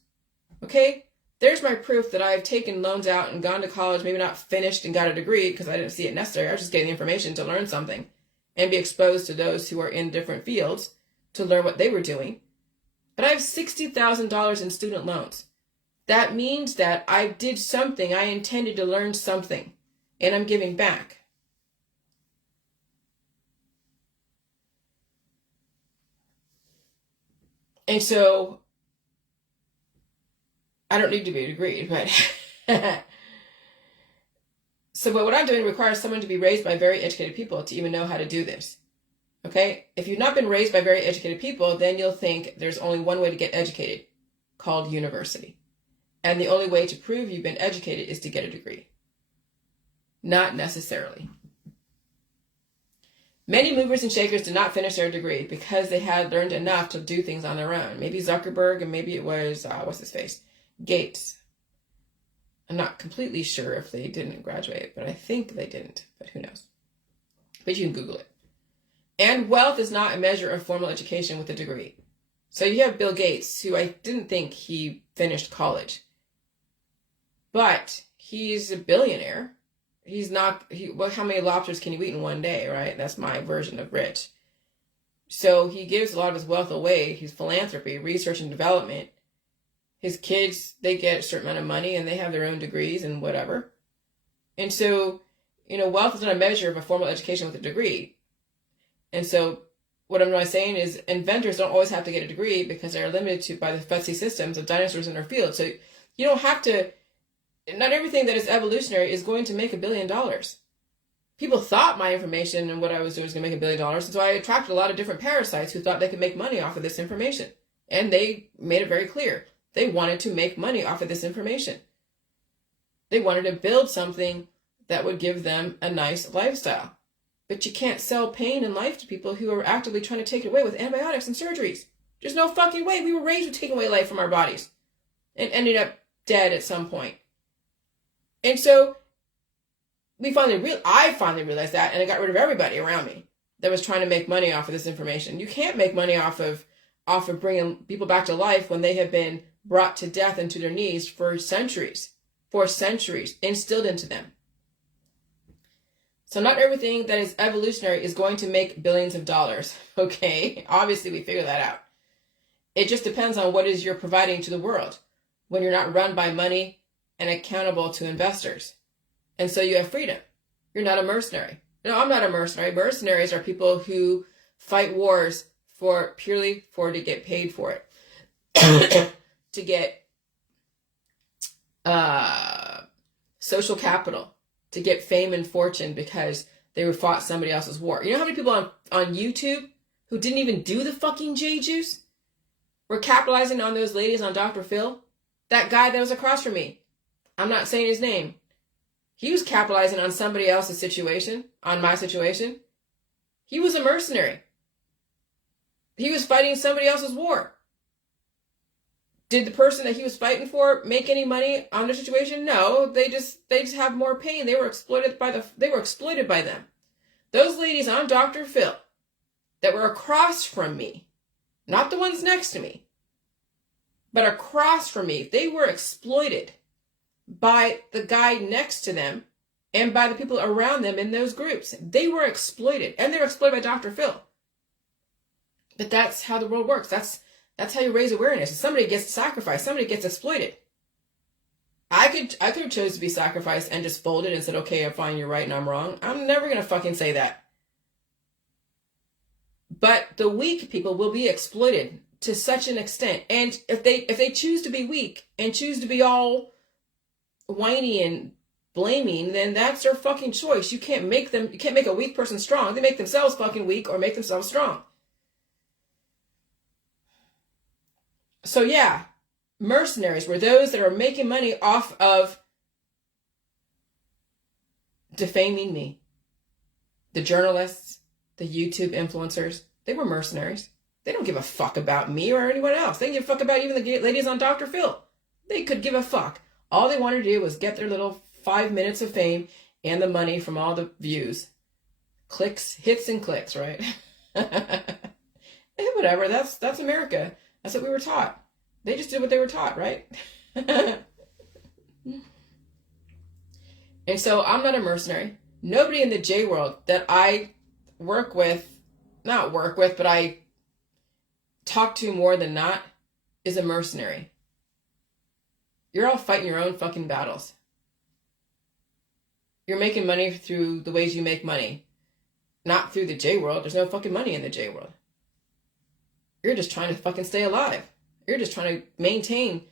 Okay? There's my proof that I've taken loans out and gone to college, maybe not finished and got a degree because I didn't see it necessary. I was just getting the information to learn something and be exposed to those who are in different fields to learn what they were doing. But I have $60,000 in student loans. That means that I did something. I intended to learn something, and I'm giving back. And so I don't need to be agreed, but but what I'm doing requires someone to be raised by very educated people to even know how to do this. Okay? If you've not been raised by very educated people, then you'll think there's only one way to get educated, called university. And the only way to prove you've been educated is to get a degree. Not necessarily. Many movers and shakers did not finish their degree because they had learned enough to do things on their own. Maybe Zuckerberg, and maybe it was, Gates. I'm not completely sure if they didn't graduate, but I think they didn't, but who knows. But you can Google it. And wealth is not a measure of formal education with a degree. So you have Bill Gates, who I didn't think he finished college. But he's a billionaire. He's not, how many lobsters can you eat in one day, right? That's my version of rich. So he gives a lot of his wealth away. His philanthropy, research and development. His kids, they get a certain amount of money and they have their own degrees and whatever. And so, wealth is not a measure of a formal education with a degree. And so what I'm really saying is inventors don't always have to get a degree because they're limited by the fussy systems of dinosaurs in their field. So you don't have to, not everything that is evolutionary is going to make $1 billion. People thought my information and what I was doing was going to make $1 billion. And so I attracted a lot of different parasites who thought they could make money off of this information. And they made it very clear. They wanted to make money off of this information. They wanted to build something that would give them a nice lifestyle. But you can't sell pain and life to people who are actively trying to take it away with antibiotics and surgeries. There's no fucking way. We were raised with taking away life from our bodies and ended up dead at some point. And so I finally realized that, and I got rid of everybody around me that was trying to make money off of this information. You can't make money off of bringing people back to life when they have been brought to death and to their knees for centuries, instilled into them. So not everything that is evolutionary is going to make billions of dollars, okay? Obviously, we figure that out. It just depends on what is you're providing to the world when you're not run by money and accountable to investors. And so you have freedom. You're not a mercenary. No, I'm not a mercenary. Mercenaries are people who fight wars purely to get paid for it. To get social capital. To get fame and fortune because they fought somebody else's war. You know how many people on YouTube who didn't even do the fucking J-juice were capitalizing on those ladies on Dr. Phil? That guy that was across from me. I'm not saying his name. He was capitalizing on somebody else's situation, on my situation. He was a mercenary. He was fighting somebody else's war. Did the person that he was fighting for make any money on their situation? No, they just have more pain. They were exploited by them. Those ladies on Dr. Phil that were across from me, not the ones next to me, but across from me, they were exploited by the guy next to them and by the people around them in those groups. They were exploited, and they were exploited by Dr. Phil. But that's how the world works. That's how you raise awareness. If somebody gets sacrificed, somebody gets exploited. I could have chose to be sacrificed and just folded and said, okay, I'm fine, you're right and I'm wrong. I'm never going to fucking say that. But the weak people will be exploited to such an extent. And if they choose to be weak and choose to be all whiny and blaming, then that's their fucking choice. You can't make a weak person strong. They make themselves fucking weak or make themselves strong. So yeah, mercenaries were those that are making money off of defaming me. The journalists, the YouTube influencers, they were mercenaries. They don't give a fuck about me or anyone else. They give a fuck about even the ladies on Dr. Phil. They could give a fuck. All they wanted to do was get their little 5 minutes of fame and the money from all the views. Clicks, hits and clicks, right? Hey, whatever, that's America. That's what we were taught. They just did what they were taught, right? And so I'm not a mercenary. Nobody in the J world that I but I talk to more than not is a mercenary. You're all fighting your own fucking battles. You're making money through the ways you make money. Not through the J world. There's no fucking money in the J world. You're just trying to fucking stay alive. You're just trying to maintain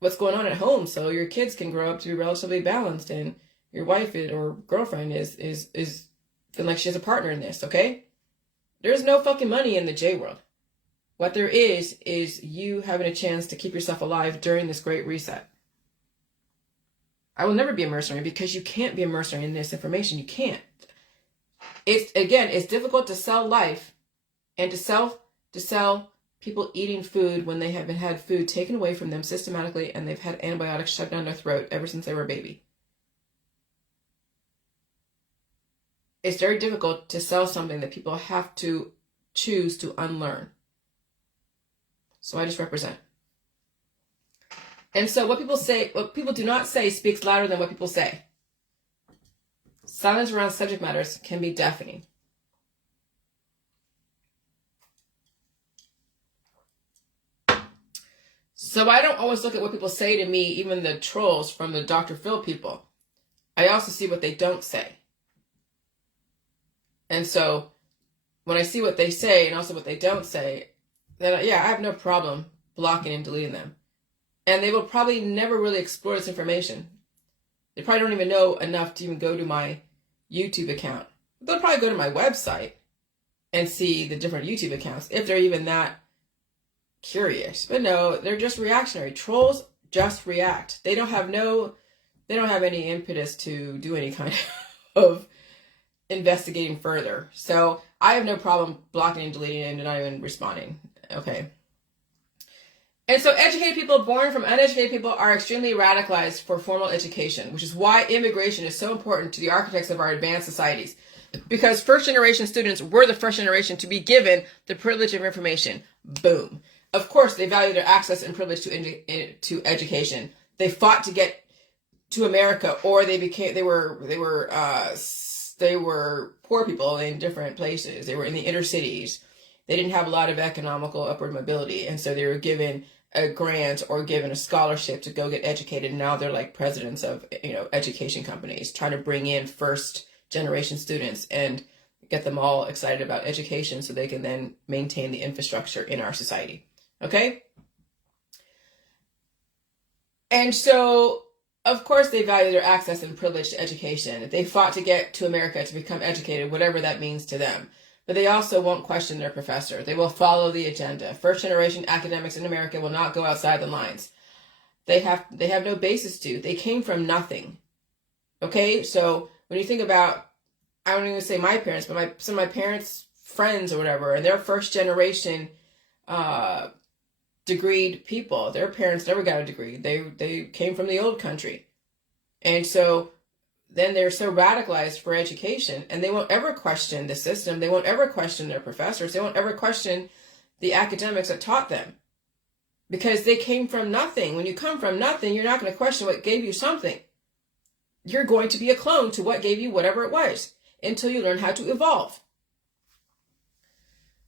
what's going on at home so your kids can grow up to be relatively balanced and your wife or girlfriend is feeling like she has a partner in this, okay? There's no fucking money in the J world. What there is you having a chance to keep yourself alive during this great reset. I will never be a mercenary because you can't be a mercenary in this information. You can't. It's difficult to sell life and to sell people eating food when they have had food taken away from them systematically and they've had antibiotics shoved down their throat ever since they were a baby. It's very difficult to sell something that people have to choose to unlearn. So I just represent. And so what people do not say speaks louder than what people say. Silence around subject matters can be deafening. So I don't always look at what people say to me, even the trolls from the Dr. Phil people. I also see what they don't say. And so when I see what they say and also what they don't say, then yeah, I have no problem blocking and deleting them. And they will probably never really explore this information. They probably don't even know enough to even go to my YouTube account. They'll probably go to my website and see the different YouTube accounts if they're even that curious. But no, they're just reactionary. Trolls just react. They don't have any impetus to do any kind of investigating further. So I have no problem blocking and deleting and not even responding. Okay. And so educated people born from uneducated people are extremely radicalized for formal education, which is why immigration is so important to the architects of our advanced societies. Because first generation students were the first generation to be given the privilege of information. Boom. Of course, they value their access and privilege to education. They fought to get to America, or they were poor people in different places. They were in the inner cities. They didn't have a lot of economical upward mobility, and so they were given a grant or given a scholarship to go get educated. And now they're like presidents of education companies, trying to bring in first generation students and get them all excited about education so they can then maintain the infrastructure in our society. Okay? And so, of course, they value their access and privilege to education. They fought to get to America to become educated, whatever that means to them. But they also won't question their professor. They will follow the agenda. First generation academics in America will not go outside the lines. They have no basis to. They came from nothing. Okay? So when you think about, I don't even say my parents, but some of my parents' friends or whatever, and they're first generation degreed people. Their parents never got a degree. They came from the old country. And so then they're so radicalized for education, and they won't ever question the system. They won't ever question their professors. They won't ever question the academics that taught them, because they came from nothing. When you come from nothing, you're not going to question what gave you something. You're going to be a clone to what gave you whatever it was until you learn how to evolve.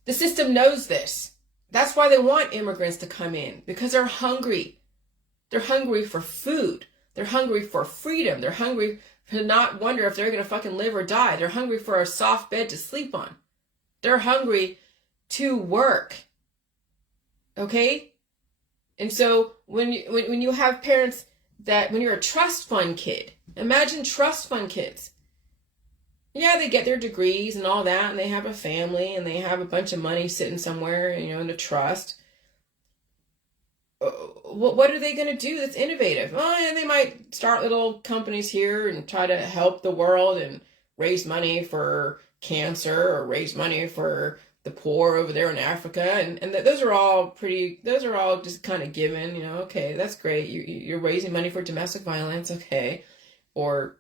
The system knows this. That's why they want immigrants to come in, because they're hungry. They're hungry for food. They're hungry for freedom. They're hungry to not wonder if they're going to fucking live or die. They're hungry for a soft bed to sleep on. They're hungry to work. Okay? And so when you have parents that, when you're a trust fund kid, imagine trust fund kids. Yeah, they get their degrees and all that, and they have a family, and they have a bunch of money sitting somewhere, in a trust. What are they going to do that's innovative? Oh, and they might start little companies here and try to help the world and raise money for cancer or raise money for the poor over there in Africa. And those are all just kind of given, okay, that's great. You're raising money for domestic violence, okay, or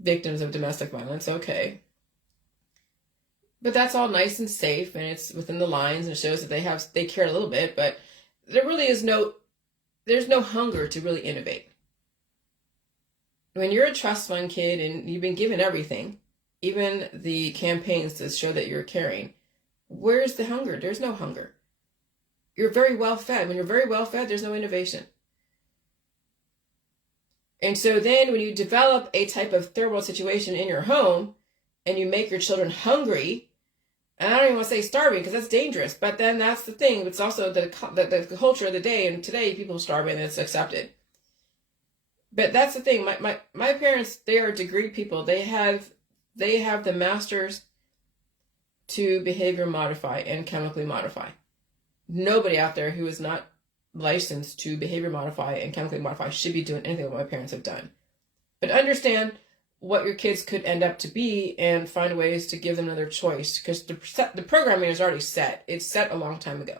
victims of domestic violence, okay. But that's all nice and safe, and it's within the lines, and it shows that they care a little bit, but there really is there's no hunger to really innovate. When you're a trust fund kid and you've been given everything, even the campaigns to show that you're caring, where's the hunger? There's no hunger. You're very well fed. When you're very well fed, there's no innovation. And so then when you develop a type of third world situation in your home and you make your children hungry, and I don't even want to say starving because that's dangerous, but then that's the thing. It's also the culture of the day, and today people are starving and it's accepted. But that's the thing. My parents, they are degree people. They have the masters to behavior modify and chemically modify. Nobody out there who is not licensed to behavior modify and chemically modify should be doing anything what my parents have done. But understand what your kids could end up to be and find ways to give them another choice, because the programming is already set. It's set a long time ago.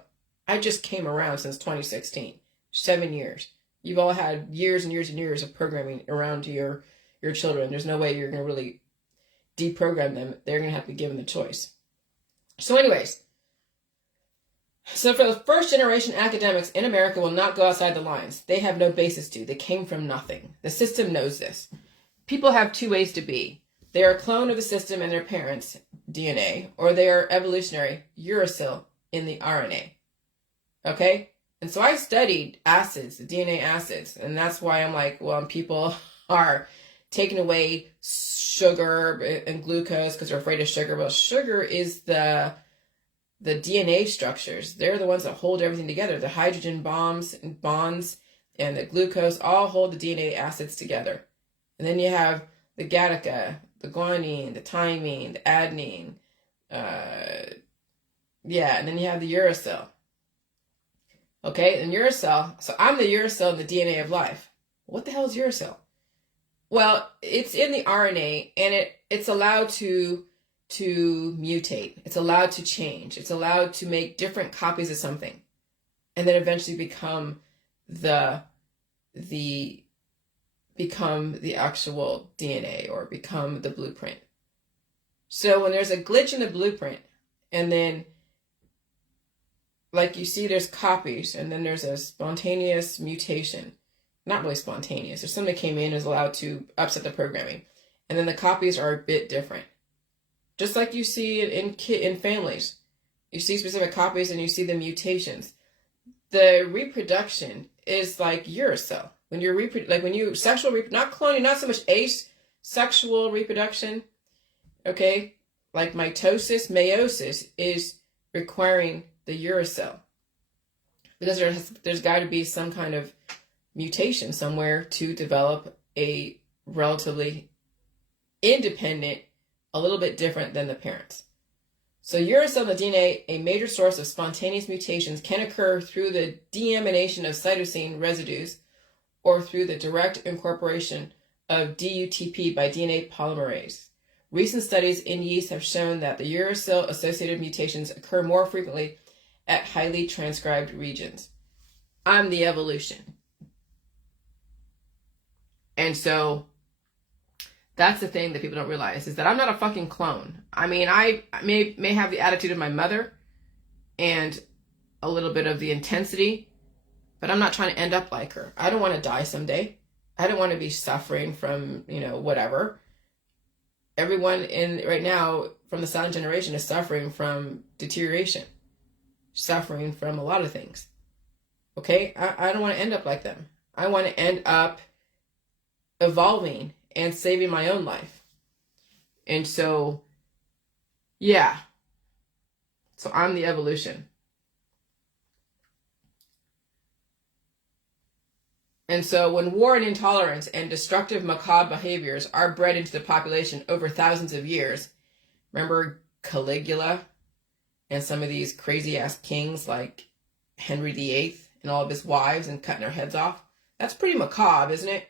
I just came around since 2016, 7 years. You've all had years and years and years of programming around your children. There's no way you're going to really deprogram them. They're going to have to give them the choice. So anyways, so for the first generation academics in America will not go outside the lines. They have no basis to. They came from nothing. The system knows this. People have two ways to be. They are a clone of the system in their parents' DNA, or they are evolutionary uracil in the RNA. Okay? And so I studied acids, the DNA acids, and that's why I'm like, well, people are taking away sugar and glucose because they're afraid of sugar. Well, sugar is the DNA structures. They're the ones that hold everything together. The hydrogen bonds and the glucose all hold the DNA acids together. And then you have the GATTca, the guanine, the thymine, the adenine. And then you have the uracil. Okay, and uracil. So I'm the uracil in the DNA of life. What the hell is uracil? Well, it's in the RNA, and it's allowed to mutate. It's allowed to change. It's allowed to make different copies of something, and then eventually become the actual DNA, or become the blueprint. So when there's a glitch in the blueprint, and then like you see there's copies, and then there's a spontaneous mutation. Not really spontaneous. There's something that came in and is allowed to upset the programming. And then the copies are a bit different. Just like you see in families. You see specific copies and you see the mutations. The reproduction is like uracil. When you're not cloning, not so much asexual reproduction, okay? Like mitosis, meiosis is requiring the uracil. Because there's got to be some kind of mutation somewhere to develop a relatively independent, a little bit different than the parents. So uracil in the DNA, a major source of spontaneous mutations, can occur through the deamination of cytosine residues or through the direct incorporation of dUTP by DNA polymerase. Recent studies in yeast have shown that the uracil-associated mutations occur more frequently at highly transcribed regions. I'm the evolution. And so that's the thing that people don't realize, is that I'm not a fucking clone. I mean, I may have the attitude of my mother and a little bit of the intensity, but I'm not trying to end up like her. I don't want to die someday. I don't want to be suffering from, whatever. Everyone right now from the silent generation is suffering from deterioration, suffering from a lot of things. Okay? I don't want to end up like them. I want to end up evolving and saving my own life. And so, yeah. So I'm the evolution. And so when war and intolerance and destructive macabre behaviors are bred into the population over thousands of years, remember Caligula and some of these crazy ass kings like Henry VIII and all of his wives and cutting their heads off? That's pretty macabre, isn't it?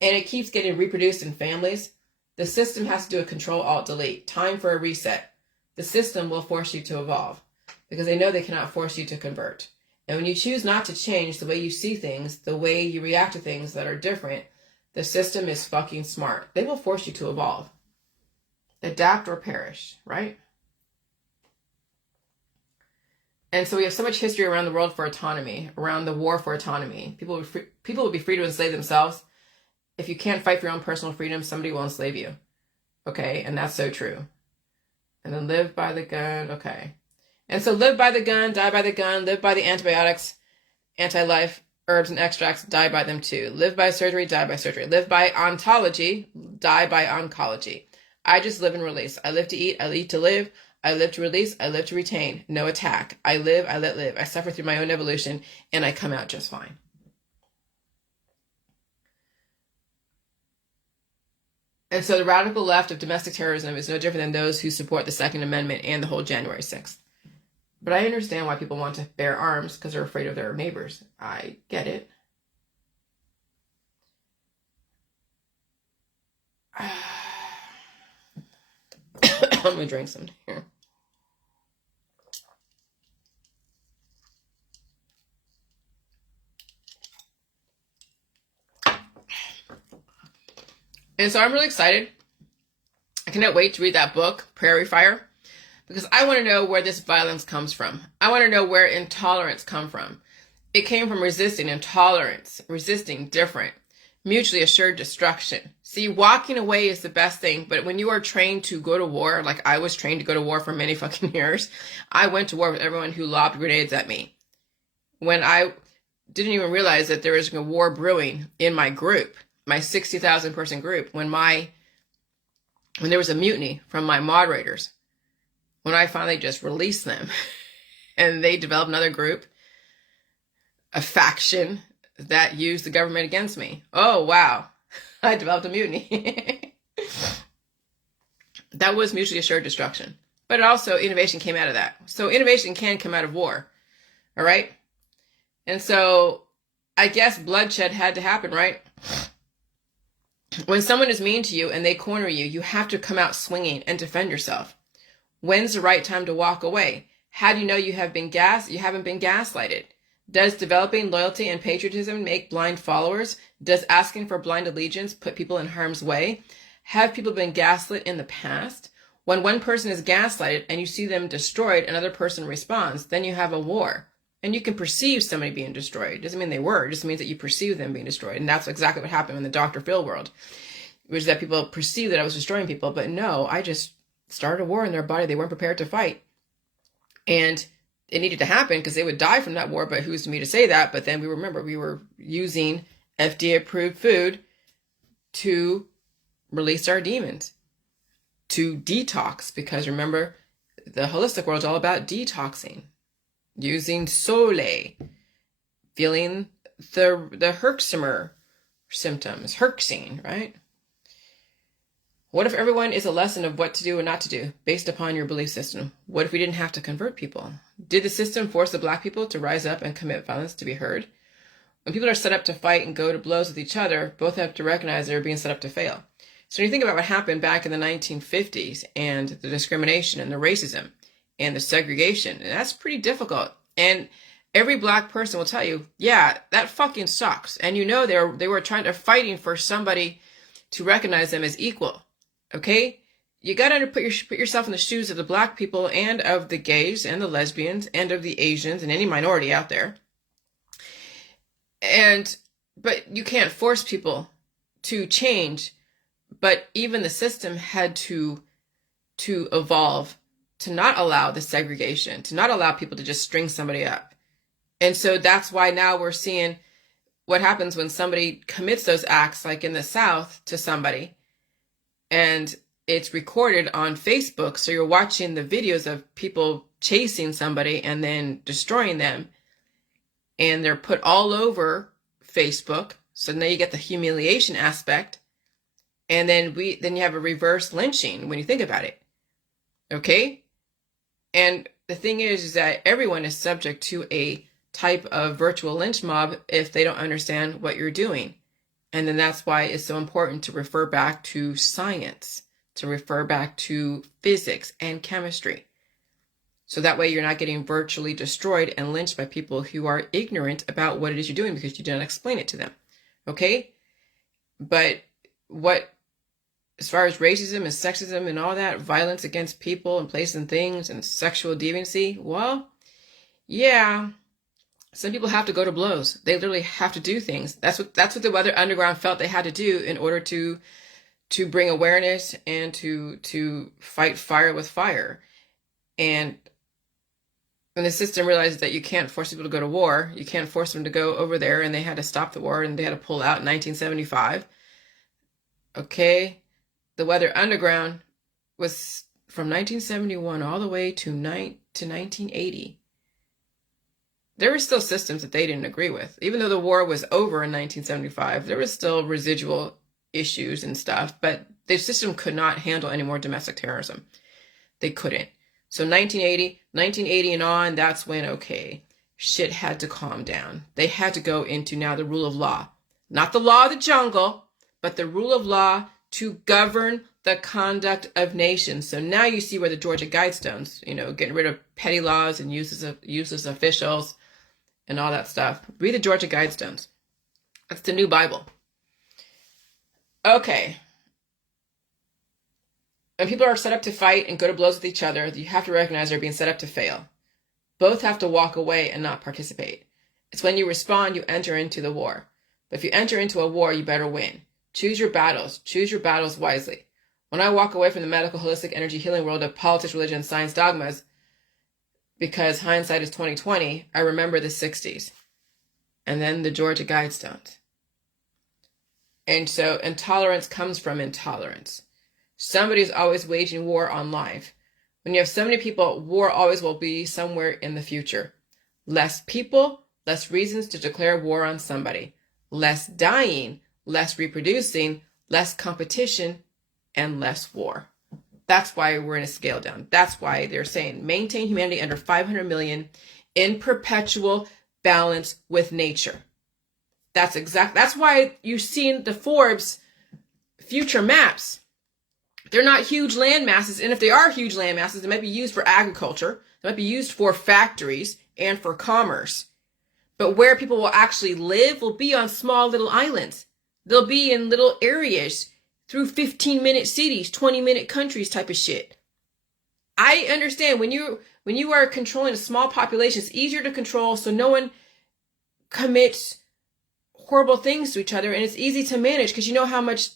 And it keeps getting reproduced in families. The system has to do a Control-Alt-Delete. Time for a reset. The system will force you to evolve because they know they cannot force you to convert. And when you choose not to change the way you see things, the way you react to things that are different, the system is fucking smart. They will force you to evolve. Adapt or perish, right? And so we have so much history around the world for autonomy, around the war for autonomy. People will be free to enslave themselves. If you can't fight for your own personal freedom, somebody will enslave you. Okay, and that's so true. And then live by the gun, okay. And so live by the gun, die by the gun, live by the antibiotics, anti-life, herbs and extracts, die by them too. Live by surgery, die by surgery. Live by ontology, die by oncology. I just live and release. I live to eat, I eat to live. I live to release, I live to retain. No attack. I live, I let live. I suffer through my own evolution, and I come out just fine. And so the radical left of domestic terrorism is no different than those who support the Second Amendment and the whole January 6th. But I understand why people want to bear arms because they're afraid of their neighbors. I get it. I'm going to drink some here. And so I'm really excited. I cannot wait to read that book, Prairie Fire, because I want to know where this violence comes from. I want to know where intolerance comes from. It came from resisting intolerance, resisting different, mutually assured destruction. See, walking away is the best thing, but when you are trained to go to war, like I was trained to go to war for many fucking years, I went to war with everyone who lobbed grenades at me. When I didn't even realize that there was a war brewing in my group, my 60,000 person group, when there was a mutiny from my moderators, when I finally just released them and they developed another group, a faction that used the government against me. Oh, wow. I developed a mutiny. That was mutually assured destruction. But also innovation came out of that. So innovation can come out of war. All right. And so I guess bloodshed had to happen, right? When someone is mean to you and they corner you, you have to come out swinging and defend yourself. When's the right time to walk away? How do you know you haven't been gaslighted? Does developing loyalty and patriotism make blind followers? Does asking for blind allegiance put people in harm's way? Have people been gaslit in the past? When one person is gaslighted and you see them destroyed, another person responds, then you have a war. And you can perceive somebody being destroyed. Doesn't mean they were. It just means that you perceive them being destroyed. And that's exactly what happened in the Dr. Phil world. Was that people perceived that I was destroying people. But no, I just started a war in their body. They weren't prepared to fight. And it needed to happen because they would die from that war. But who's me to say that? But then we were using FDA-approved food to release our demons, to detox. Because remember, the holistic world is all about detoxing. Using sole, feeling the Herxheimer symptoms, herxing, right? What if everyone is a lesson of what to do and not to do based upon your belief system? What if we didn't have to convert people? Did the system force the Black people to rise up and commit violence to be heard? When people are set up to fight and go to blows with each other, both have to recognize they're being set up to fail. So when you think about what happened back in the 1950s and the discrimination and the racism and the segregation, that's pretty difficult. And every black person will tell you, yeah, that fucking sucks. And you know they were fighting for somebody to recognize them as equal. Okay? You gotta put yourself in the shoes of the black people and of the gays and the lesbians and of the Asians and any minority out there. But you can't force people to change. But even the system had to evolve to not allow the segregation, to not allow people to just string somebody up. And so that's why now we're seeing what happens when somebody commits those acts, like in the South, to somebody, and it's recorded on Facebook. So you're watching the videos of people chasing somebody and then destroying them. And they're put all over Facebook. So now you get the humiliation aspect. And then you have a reverse lynching when you think about it. Okay? And the thing is that everyone is subject to a type of virtual lynch mob if they don't understand what you're doing. And then that's why it's so important to refer back to science, to refer back to physics and chemistry. So that way you're not getting virtually destroyed and lynched by people who are ignorant about what it is you're doing because you didn't explain it to them. Okay? But as far as racism and sexism and all that, violence against people and places and things and sexual deviancy, well, yeah, some people have to go to blows. They literally have to do things. That's what the Weather Underground felt they had to do in order to bring awareness and to fight fire with fire. And when the system realized that you can't force people to go to war, you can't force them to go over there, and they had to stop the war and they had to pull out in 1975. Okay? The Weather Underground was from 1971 all the way to 1980. There were still systems that they didn't agree with. Even though the war was over in 1975, there was still residual issues and stuff, but the system could not handle any more domestic terrorism. They couldn't. So 1980 and on, that's when, okay, shit had to calm down. They had to go into now the rule of law. Not the law of the jungle, but the rule of law to govern the conduct of nations. So now you see where the Georgia Guidestones, getting rid of petty laws and useless officials and all that stuff. Read the Georgia Guidestones. That's the new Bible. Okay. When people are set up to fight and go to blows with each other, you have to recognize they're being set up to fail. Both have to walk away and not participate. It's when you respond, you enter into the war. But if you enter into a war, you better win. Choose your battles. Choose your battles wisely. When I walk away from the medical, holistic, energy, healing world of politics, religion, and science dogmas, because hindsight is 20/20, I remember the 60s. And then the Georgia Guidestones. And so intolerance comes from intolerance. Somebody's always waging war on life. When you have so many people, war always will be somewhere in the future. Less people, less reasons to declare war on somebody. Less dying, less reproducing, less competition, and less war. That's why we're in a scale down. That's why they're saying maintain humanity under 500 million in perpetual balance with nature. That's why you've seen the Forbes future maps. They're not huge land masses, and if they are huge land masses, they might be used for agriculture, they might be used for factories and for commerce. But where people will actually live will be on small little islands. They'll be in little areas through 15-minute cities, 20-minute countries type of shit. I understand when you are controlling a small population, it's easier to control so no one commits horrible things to each other, and it's easy to manage because you know how much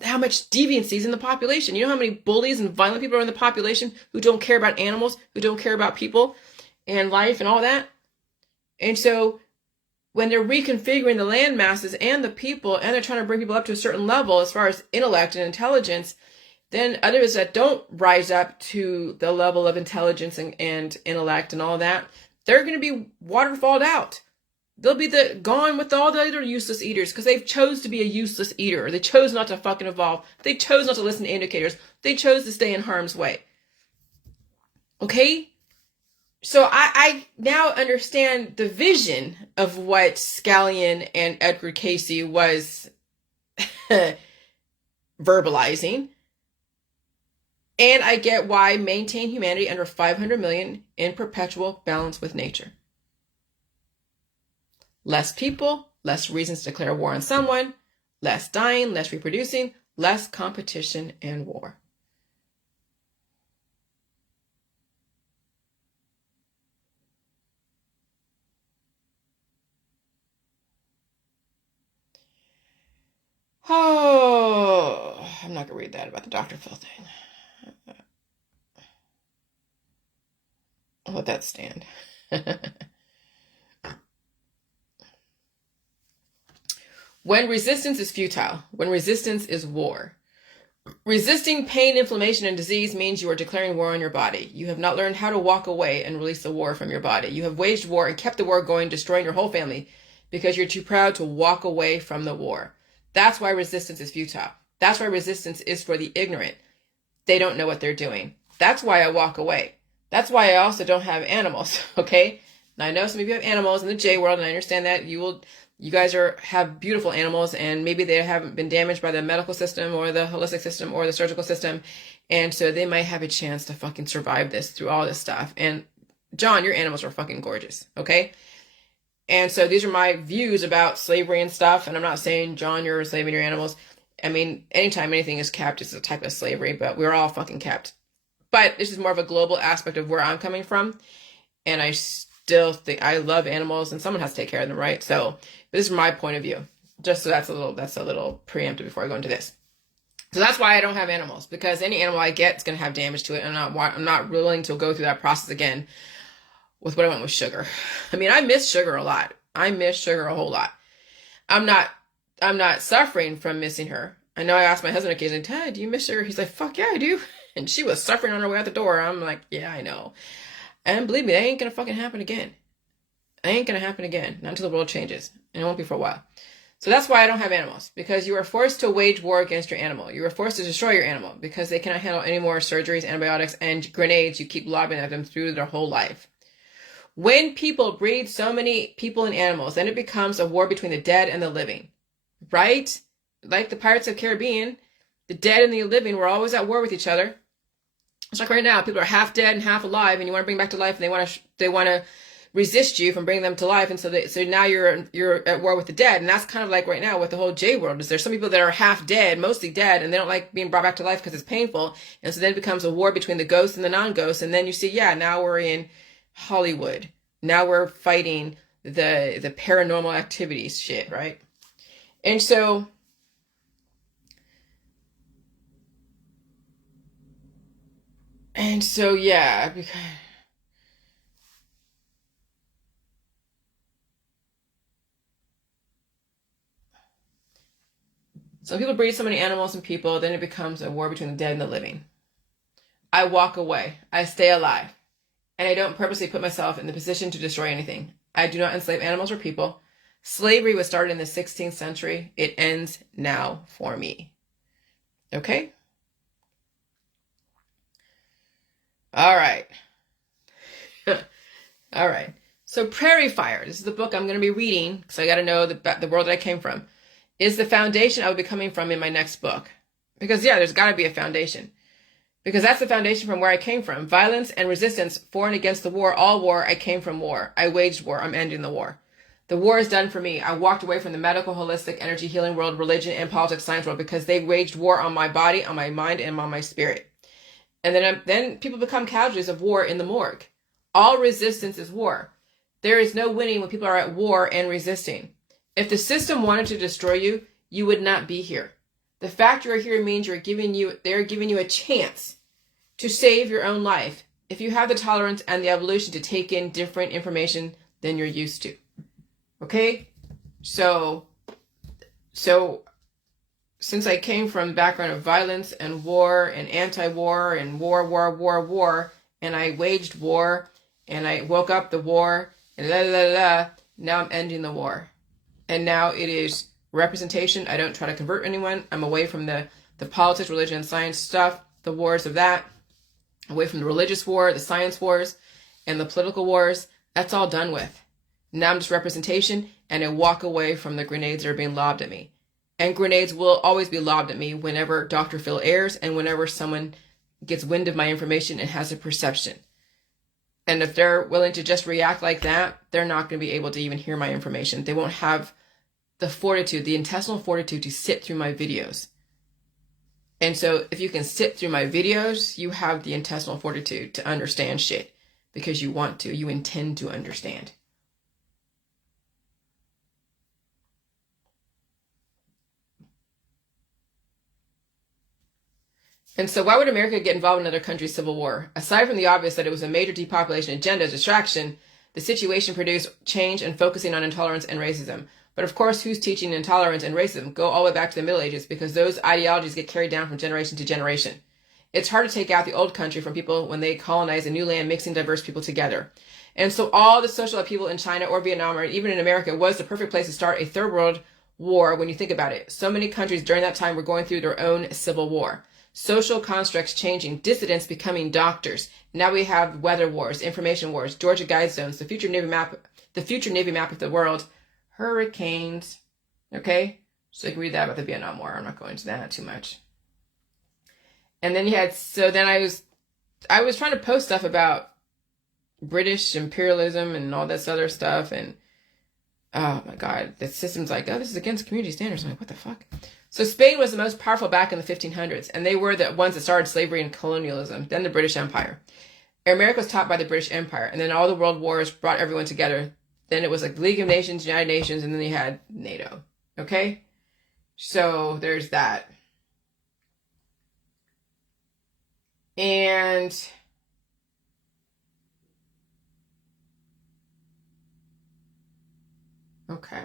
deviancy is in the population. You know how many bullies and violent people are in the population who don't care about animals, who don't care about people and life and all that. And so when they're reconfiguring the land masses and the people, and they're trying to bring people up to a certain level as far as intellect and intelligence, then others that don't rise up to the level of intelligence and intellect and all that, they're going to be waterfalled out. They'll be gone with all the other useless eaters because they've chose to be a useless eater. They chose not to fucking evolve. They chose not to listen to indicators. They chose to stay in harm's way. Okay? So I now understand the vision of what Scallion and Edward Casey was verbalizing. And I get why maintain humanity under 500 million in perpetual balance with nature. Less people, less reasons to declare war on someone, less dying, less reproducing, less competition and war. Oh, I'm not going to read that about the Dr. Phil thing. I'll let that stand. When resistance is futile, when resistance is war. Resisting pain, inflammation, and disease means you are declaring war on your body. You have not learned how to walk away and release the war from your body. You have waged war and kept the war going, destroying your whole family because you're too proud to walk away from the war. That's why resistance is futile. That's why resistance is for the ignorant. They don't know what they're doing. That's why I walk away. That's why I also don't have animals, okay? And I know some of you have animals in the J world, and I understand that you guys have beautiful animals, and maybe they haven't been damaged by the medical system or the holistic system or the surgical system, and so they might have a chance to fucking survive this through all this stuff. And John, your animals are fucking gorgeous, okay? And so these are my views about slavery and stuff, and I'm not saying, John, you're enslaving your animals. I mean, anytime anything is kept, it's a type of slavery, but we're all fucking kept. But this is more of a global aspect of where I'm coming from, and I still think I love animals, and someone has to take care of them, right? So this is my point of view. Just so that's a little preemptive before I go into this. So that's why I don't have animals, because any animal I get is going to have damage to it, and I'm not willing to go through that process again with what I went with sugar. I mean, I miss sugar a lot. I miss sugar a whole lot. I'm not suffering from missing her. I know I asked my husband occasionally, Ted, do you miss sugar? He's like, fuck yeah, I do. And she was suffering on her way out the door. I'm like, yeah, I know. And believe me, that ain't going to fucking happen again. It ain't going to happen again. Not until the world changes. And it won't be for a while. So that's why I don't have animals. Because you are forced to wage war against your animal. You are forced to destroy your animal. Because they cannot handle any more surgeries, antibiotics, and grenades you keep lobbing at them through their whole life. When people breed so many people and animals, then it becomes a war between the dead and the living. Right? Like the Pirates of the Caribbean, the dead and the living were always at war with each other. It's like right now, people are half dead and half alive, and you want to bring back to life, and they want to resist you from bringing them to life, and so now you're at war with the dead, and that's kind of like right now with the whole J world. Is there's some people that are half dead, mostly dead, and they don't like being brought back to life because it's painful, and so then it becomes a war between the ghosts and the non-ghosts, and then you see, yeah, now we're in Hollywood. Now we're fighting the paranormal activities shit, right? And so yeah, because some people breed so many animals and people, then it becomes a war between the dead and the living. I walk away. I stay alive. And I don't purposely put myself in the position to destroy anything. I do not enslave animals or people. Slavery was started in the 16th century. It ends now for me. Okay? All right. All right. So Prairie Fire, this is the book I'm going to be reading, because I got to know the world that I came from, is the foundation I will be coming from in my next book. Because, yeah, there's got to be a foundation. Because that's the foundation from where I came from. Violence and resistance, for and against the war, all war, I came from war. I waged war, I'm ending the war. The war is done for me. I walked away from the medical, holistic, energy, healing world, religion, and politics, science world, because they waged war on my body, on my mind, and on my spirit. And then people become casualties of war in the morgue. All resistance is war. There is no winning when people are at war and resisting. If the system wanted to destroy you, you would not be here. The fact you're here means they're giving you a chance to save your own life if you have the tolerance and the evolution to take in different information than you're used to. Okay? So since I came from the background of violence and war and anti-war and war, and I waged war and I woke up the war and now I'm ending the war. And now it is representation. I don't try to convert anyone. I'm away from the politics, religion, and science stuff, the wars of that, away from the religious war, the science wars, and the political wars. That's all done with. Now I'm just representation, and I walk away from the grenades that are being lobbed at me. And grenades will always be lobbed at me whenever Dr. Phil airs and whenever someone gets wind of my information and has a perception. And if they're willing to just react like that, they're not going to be able to even hear my information. They won't have the fortitude, the intestinal fortitude to sit through my videos. And so if you can sit through my videos, you have the intestinal fortitude to understand shit because you want to, you intend to understand. And so why would America get involved in another country's civil war? Aside from the obvious that it was a major depopulation agenda distraction, the situation produced change and focusing on intolerance and racism. But of course, who's teaching intolerance and racism? Go all the way back to the Middle Ages because those ideologies get carried down from generation to generation. It's hard to take out the old country from people when they colonize a new land, mixing diverse people together. And so all the social upheaval in China or Vietnam or even in America was the perfect place to start a third world war when you think about it. So many countries during that time were going through their own civil war. Social constructs changing, dissidents becoming doctors. Now we have weather wars, information wars, Georgia guide zones, the future Navy map of the world, hurricanes. Okay? So you can read that about the Vietnam War. I'm not going into that too much. And then I was trying to post stuff about British imperialism and all this other stuff, and oh my God, the system's like, oh, this is against community standards. I'm like, what the fuck? So Spain was the most powerful back in the 1500s, and they were the ones that started slavery and colonialism, then the British Empire. America was taught by the British Empire, and then all the world wars brought everyone together. Then it was like League of Nations, United Nations, and then they had NATO. Okay? So there's that. And okay.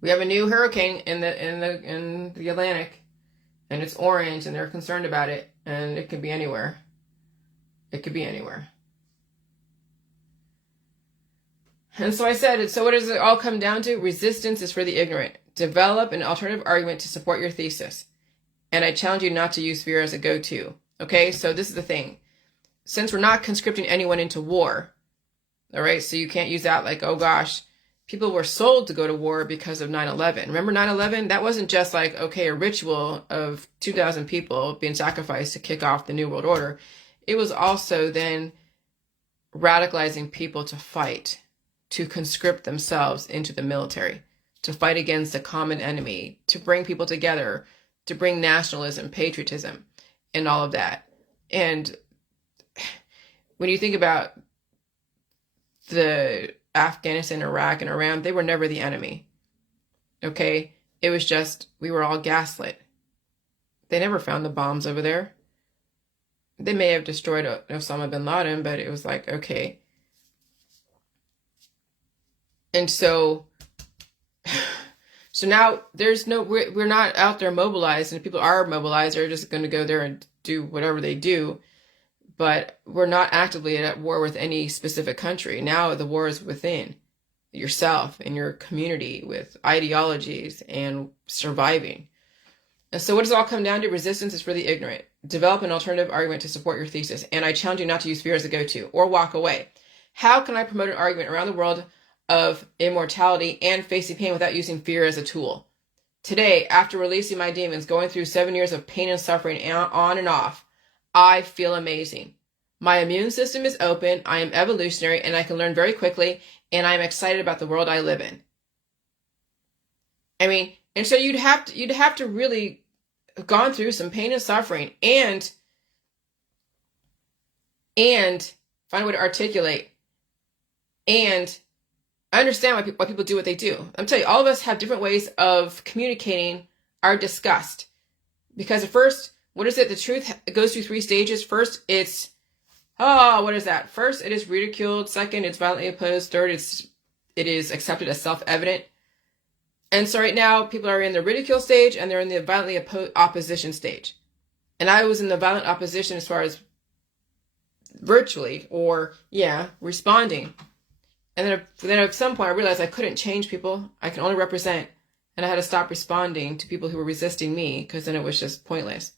We have a new hurricane in the Atlantic, and it's orange, and they're concerned about it, and it could be anywhere. It could be anywhere. And so I said, so what does it all come down to? Resistance is for the ignorant. Develop an alternative argument to support your thesis. And I challenge you not to use fear as a go-to. Okay, so this is the thing. Since we're not conscripting anyone into war, all right, so you can't use that like, oh gosh, people were sold to go to war because of 9/11. Remember 9/11? That wasn't just like, okay, a ritual of 2,000 people being sacrificed to kick off the New World Order. It was also then radicalizing people to fight, to conscript themselves into the military, to fight against a common enemy, to bring people together, to bring nationalism, patriotism, and all of that. And when you think about the Afghanistan, Iraq, and Iran, they were never the enemy. Okay? It was just, we were all gaslit. They never found the bombs over there. They may have destroyed Osama bin Laden, but it was like, okay. And so now we're not out there mobilized, and if people are mobilized, they're just going to go there and do whatever they do. But we're not actively at war with any specific country. Now the war is within yourself and your community with ideologies and surviving. And so what does it all come down to? Resistance is for the ignorant. Develop an alternative argument to support your thesis. And I challenge you not to use fear as a go-to or walk away. How can I promote an argument around the world of immortality and facing pain without using fear as a tool? Today, after releasing my demons, going through 7 years of pain and suffering on and off, I feel amazing. My immune system is open, I am evolutionary, and I can learn very quickly, and I'm excited about the world I live in. I mean, and so you'd have to really have gone through some pain and suffering and find a way to articulate and understand why people do what they do. I'm telling you, all of us have different ways of communicating our disgust. Because at first, what is it? The truth goes through 3 stages. First, it's, what is that? First, it is ridiculed. Second, it's violently opposed. Third, it is accepted as self-evident. And so right now, people are in the ridicule stage and they're in the violently opposition stage. And I was in the violent opposition as far as virtually responding. And then at some point, I realized I couldn't change people. I can only represent. And I had to stop responding to people who were resisting me because then it was just pointless.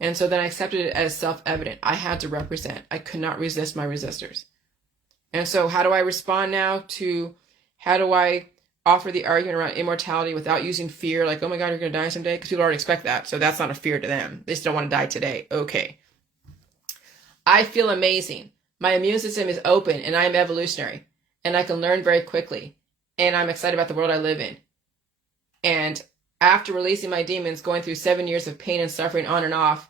And so then I accepted it as self-evident. I had to represent. I could not resist my resistors. And so how do I respond now to, how do I offer the argument around immortality without using fear, like, oh my God, you're going to die someday? Because people already expect that. So that's not a fear to them. They just don't want to die today. Okay. I feel amazing. My immune system is open and I am evolutionary and I can learn very quickly. And I'm excited about the world I live in. And after releasing my demons, going through 7 years of pain and suffering on and off,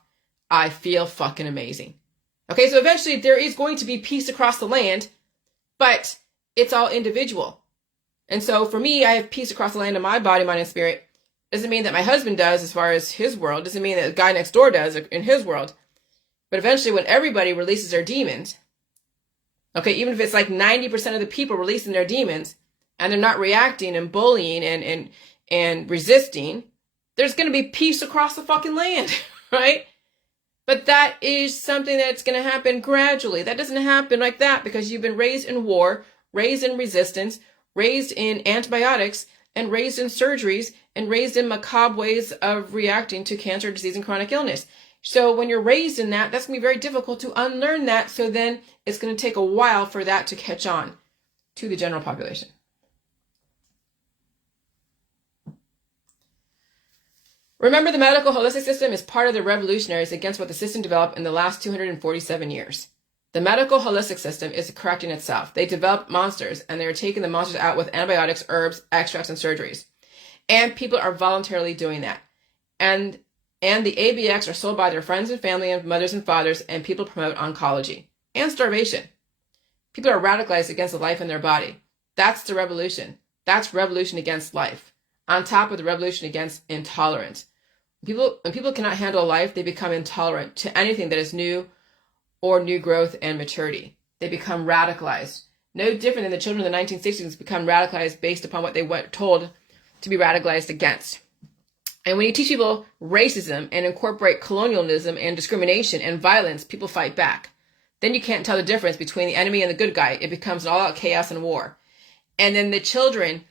I feel fucking amazing. Okay, so eventually there is going to be peace across the land, but it's all individual. And so for me, I have peace across the land in my body, mind, and spirit. Doesn't mean that my husband does as far as his world. Doesn't mean that the guy next door does in his world. But eventually when everybody releases their demons, okay, even if it's like 90% of the people releasing their demons and they're not reacting and bullying and resisting, there's going to be peace across the fucking land, right? But that is something that's going to happen gradually. That doesn't happen like that because you've been raised in war, raised in resistance, raised in antibiotics, and raised in surgeries, and raised in macabre ways of reacting to cancer, disease, and chronic illness. So when you're raised in that, that's going to be very difficult to unlearn that. So then it's going to take a while for that to catch on to the general population. Remember, the medical holistic system is part of the revolutionaries against what the system developed in the last 247 years. The medical holistic system is correcting itself. They developed monsters, and they are taking the monsters out with antibiotics, herbs, extracts, and surgeries. And people are voluntarily doing that. And the ABX are sold by their friends and family and mothers and fathers, and people promote oncology and starvation. People are radicalized against the life in their body. That's the revolution. That's revolution against life. On top of the revolution against intolerance. When people cannot handle life, they become intolerant to anything that is new or new growth and maturity. They become radicalized. No different than the children of the 1960s become radicalized based upon what they were told to be radicalized against. And when you teach people racism and incorporate colonialism and discrimination and violence, people fight back. Then you can't tell the difference between the enemy and the good guy. It becomes an all-out chaos and war. And then the children,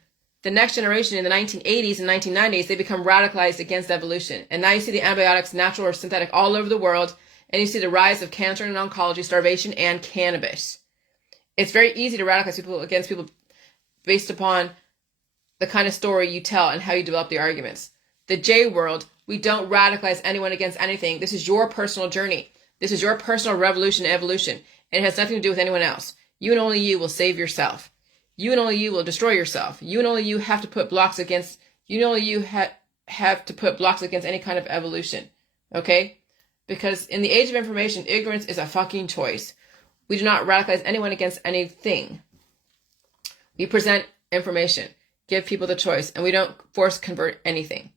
the next generation in the 1980s and 1990s, they become radicalized against evolution. And now you see the antibiotics, natural or synthetic, all over the world. And you see the rise of cancer and oncology, starvation, and cannabis. It's very easy to radicalize people against people based upon the kind of story you tell and how you develop the arguments. The J world, we don't radicalize anyone against anything. This is your personal journey. This is your personal revolution and evolution. And it has nothing to do with anyone else. You and only you will save yourself. You and only you will destroy yourself. You and only you have to put blocks against, you and only you have to put blocks against any kind of evolution. Okay? Because in the age of information, ignorance is a fucking choice. We do not radicalize anyone against anything. We present information, give people the choice, and we don't force convert anything.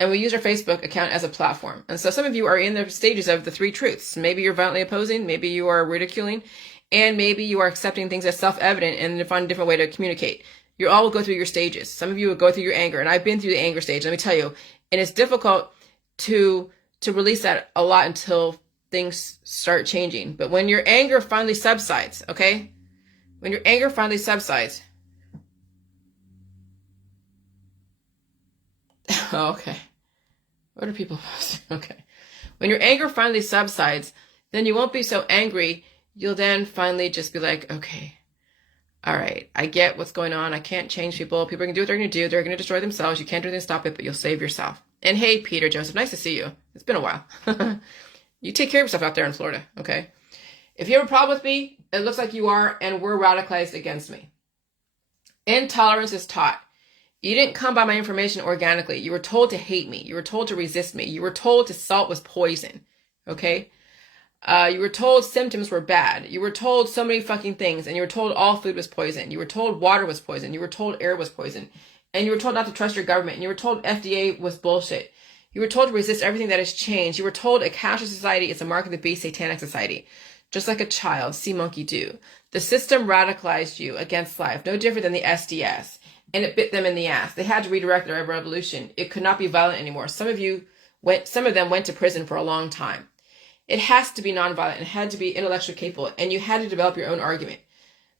And we use our Facebook account as a platform. And so some of you are in the stages of the three truths. Maybe you're violently opposing, maybe you are ridiculing, and maybe you are accepting things as self-evident and find a different way to communicate. You all will go through your stages. Some of you will go through your anger, and I've been through the anger stage, let me tell you. And it's difficult to release that a lot until things start changing. But when your anger finally subsides, okay? When your anger finally subsides. Okay. What are people posting? Okay. When your anger finally subsides, then you won't be so angry. You'll then finally just be like, okay, all right, I get what's going on. I can't change people. People are going to do what they're going to do. They're going to destroy themselves. You can't do anything to stop it, but you'll save yourself. And hey, Peter Joseph, nice to see you. It's been a while. You take care of yourself out there in Florida, okay? If you have a problem with me, it looks like you are, and we're radicalized against me. Intolerance is taught. You didn't come by my information organically. You were told to hate me. You were told to resist me. You were told salt was poison, okay? You were told symptoms were bad. You were told so many fucking things, and you were told all food was poison. You were told water was poison. You were told air was poison. And you were told not to trust your government. And you were told FDA was bullshit. You were told to resist everything that has changed. You were told a cashless society is a mark of the beast, satanic society. Just like a child, see monkey do. The system radicalized you against life, no different than the SDS. And it bit them in the ass. They had to redirect their revolution. It could not be violent anymore. Some of them went to prison for a long time. It has to be nonviolent. It had to be intellectually capable. And you had to develop your own argument.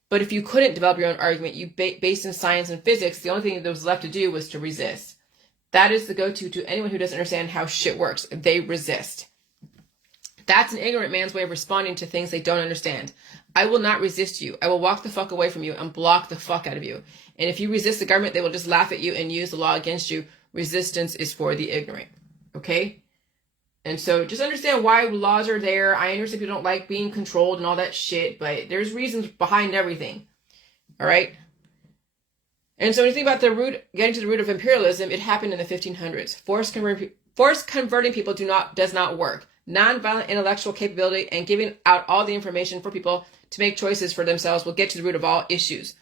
But if you couldn't develop your own argument, you based in science and physics, the only thing that was left to do was to resist. That is the go-to to anyone who doesn't understand how shit works. They resist. That's an ignorant man's way of responding to things they don't understand. I will not resist you. I will walk the fuck away from you and block the fuck out of you. And if you resist the government, they will just laugh at you and use the law against you. Resistance is for the ignorant. Okay? And so just understand why laws are there. I understand people don't like being controlled and all that shit, but there's reasons behind everything. All right? And so when you think about the root, getting to the root of imperialism, it happened in the 1500s. Forced converting people does not work. Nonviolent intellectual capability and giving out all the information for people to make choices for themselves will get to the root of all issues.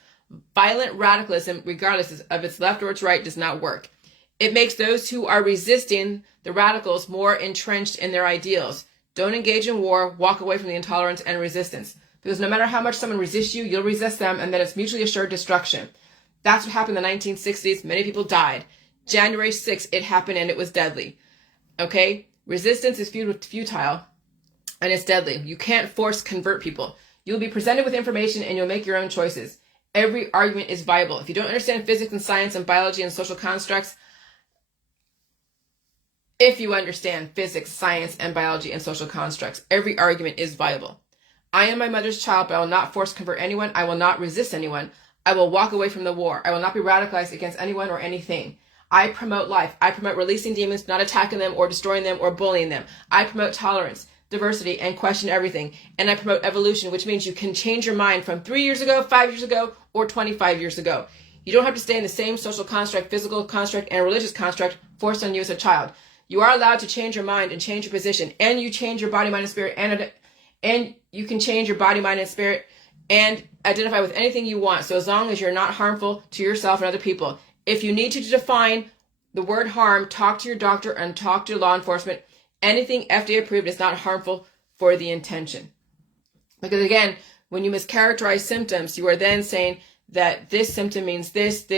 Violent radicalism, regardless of its left or its right, does not work. It makes those who are resisting the radicals more entrenched in their ideals. Don't engage in war, walk away from the intolerance and resistance. Because no matter how much someone resists you, you'll resist them, and then it's mutually assured destruction. That's what happened in the 1960s. Many people died. January 6th, it happened and it was deadly. Okay? Resistance is futile and it's deadly. You can't force convert people. You'll be presented with information and you'll make your own choices. Every argument is viable. If you don't understand physics and science and biology and social constructs, every argument is viable. I am my mother's child, but I will not force convert anyone. I will not resist anyone. I will walk away from the war. I will not be radicalized against anyone or anything. I promote life. I promote releasing demons, not attacking them or destroying them or bullying them. I promote tolerance, diversity, and question everything. And I promote evolution, which means you can change your mind from 3 years ago, 5 years ago, or 25 years ago. You don't have to stay in the same social construct, physical construct, and religious construct forced on you as a child. You are allowed to change your mind and change your position. And you change your body, mind, and spirit. And you can change your body, mind, and spirit and identify with anything you want. So as long as you're not harmful to yourself and other people. If you need to define the word harm, talk to your doctor and talk to law enforcement. Anything FDA approved is not harmful for the intention. Because again, when you mischaracterize symptoms, you are then saying that this symptom means this,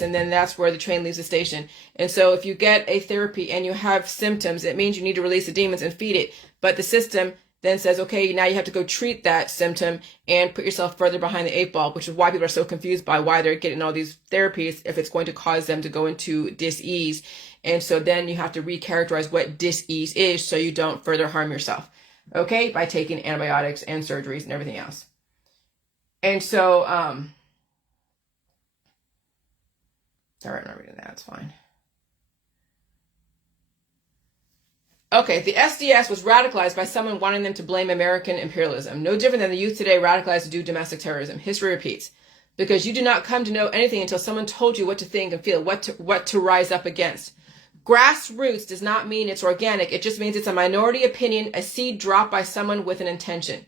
and then that's where the train leaves the station. And so if you get a therapy and you have symptoms, it means you need to release the demons and feed it. But the system then says, okay, now you have to go treat that symptom and put yourself further behind the 8 ball, which is why people are so confused by why they're getting all these therapies if it's going to cause them to go into dis-ease. And so then you have to recharacterize what dis-ease is so you don't further harm yourself, okay, by taking antibiotics and surgeries and everything else. And so, all right, I'm not reading that, it's fine. Okay, the SDS was radicalized by someone wanting them to blame American imperialism. No different than the youth today radicalized to do domestic terrorism. History repeats. Because you do not come to know anything until someone told you what to think and feel, what to rise up against. Grassroots does not mean it's organic. It just means it's a minority opinion, a seed dropped by someone with an intention.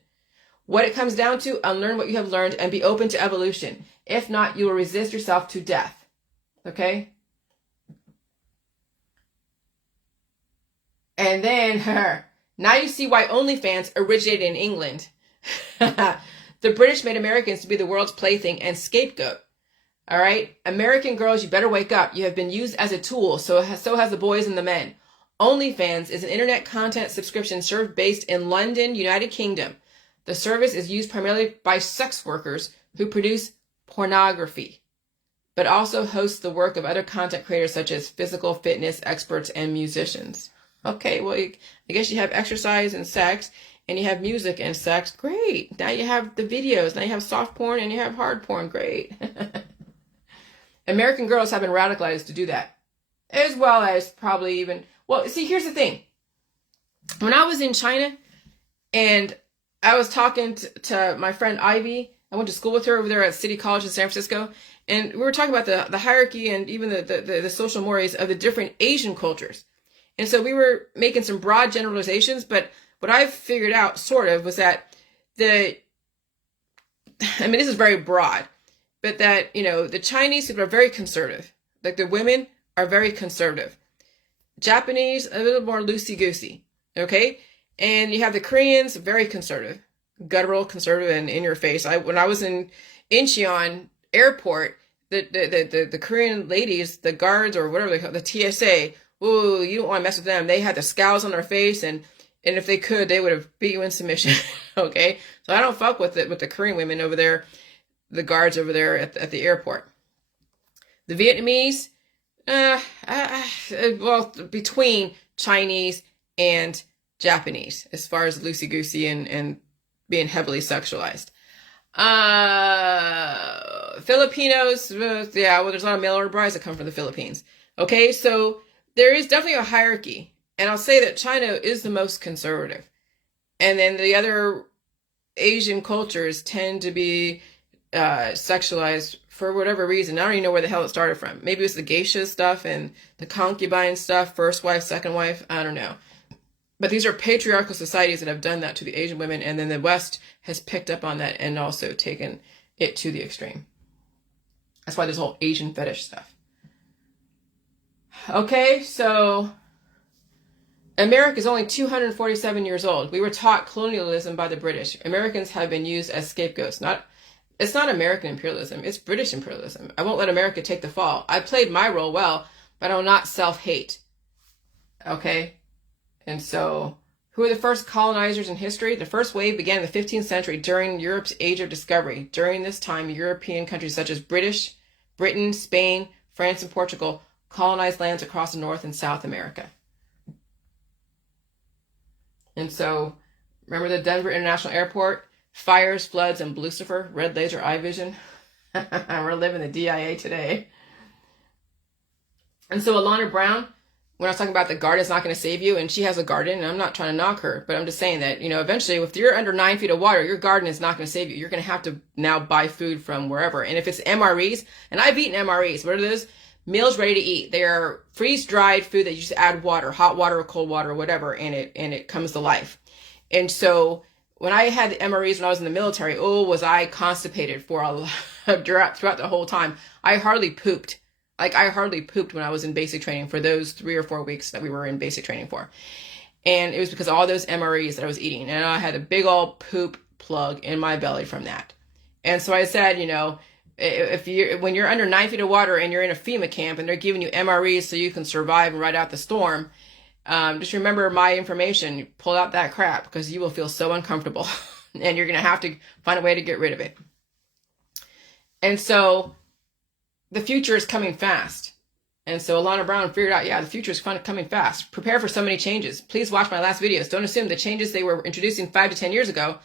What it comes down to, unlearn what you have learned and be open to evolution. If not, you will resist yourself to death. Okay? And then, now you see why OnlyFans originated in England. The British made Americans to be the world's plaything and scapegoat. All right? American girls, you better wake up. You have been used as a tool, so has the boys and the men. OnlyFans is an internet content subscription service based in London, United Kingdom. The service is used primarily by sex workers who produce pornography, but also hosts the work of other content creators such as physical fitness experts and musicians. Okay, well, I guess you have exercise and sex, and you have music and sex. Great. Now you have the videos. Now you have soft porn, and you have hard porn. Great. American girls have been radicalized to do that. As well as probably even... Well, see, here's the thing. When I was in China, and I was talking to my friend Ivy, I went to school with her over there at City College in San Francisco, and we were talking about the hierarchy and even the social mores of the different Asian cultures. And so we were making some broad generalizations, but what I've figured out sort of was that this is very broad, but that, the Chinese people are very conservative. Like the women are very conservative. Japanese, a little more loosey-goosey, okay? And you have the Koreans, very conservative, guttural, conservative, and in your face. When I was in Incheon airport, the Korean ladies, the guards or whatever they call it, the TSA, ooh, you don't want to mess with them. They had the scowls on their face, and if they could, they would have beat you in submission. Okay, so I don't fuck with the Korean women over there, the guards over there at the airport. The Vietnamese, well, between Chinese and Japanese, as far as loosey-goosey and being heavily sexualized. Filipinos, yeah, well, there's a lot of mail order brides that come from the Philippines. Okay, so there is definitely a hierarchy. And I'll say that China is the most conservative. And then the other Asian cultures tend to be sexualized for whatever reason. I don't even know where the hell it started from. Maybe it was the geisha stuff and the concubine stuff, first wife, second wife, I don't know. But these are patriarchal societies that have done that to the Asian women, and then the West has picked up on that and also taken it to the extreme. That's why there's whole Asian fetish stuff. Okay, so America is only 247 years old. We were taught colonialism by the British. Americans have been used as scapegoats. It's not American imperialism, it's British imperialism. I won't let America take the fall. I played my role well, but I will not self-hate. Okay? And so, who are the first colonizers in history? The first wave began in the 15th century during Europe's Age of Discovery. During this time, European countries such as Britain, Spain, France, and Portugal colonized lands across the North and South America. And so, remember the Denver International Airport? Fires, floods, and Lucifer, red laser eye vision. We're living the DIA today. And so Alana Brown, when I was talking about the garden is not going to save you, and she has a garden, and I'm not trying to knock her, but I'm just saying that, eventually if you're under 9 feet of water, your garden is not going to save you. You're going to have to now buy food from wherever. And if it's MREs, and I've eaten MREs, what are those? Meals ready to eat. They are freeze-dried food that you just add water, hot water or cold water or whatever, and it comes to life. And so when I had the MREs when I was in the military, was I constipated for throughout the whole time. I hardly pooped. I hardly pooped when I was in basic training for those 3 or 4 weeks that we were in basic training for. And it was because of all those MREs that I was eating. And I had a big old poop plug in my belly from that. And so I said, when you're under 9 feet of water and you're in a FEMA camp and they're giving you MREs so you can survive and ride out the storm, just remember my information. Pull out that crap because you will feel so uncomfortable and you're going to have to find a way to get rid of it. And so the future is coming fast. And so Alana Brown figured out, the future is coming fast. Prepare for so many changes. Please watch my last videos. Don't assume the changes they were introducing 5 to 10 years ago,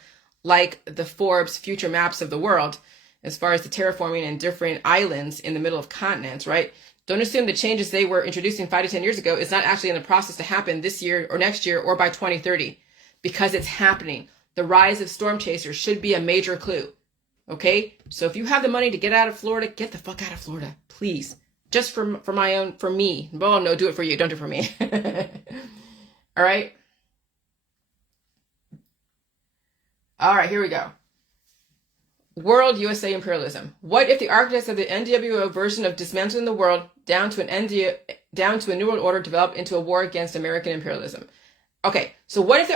like the Forbes future maps of the world, as far as the terraforming and different islands in the middle of continents, right? Don't assume the changes they were introducing 5 to 10 years ago is not actually in the process to happen this year or next year or by 2030, because it's happening. The rise of storm chasers should be a major clue. Okay? So if you have the money to get out of Florida, get the fuck out of Florida, please. Just for me. Well, no, do it for you. Don't do it for me. All right? All right, here we go. World USA imperialism. What if the architects of the NWO version of dismantling the world down to a New World Order developed into a war against American imperialism? Okay, so what if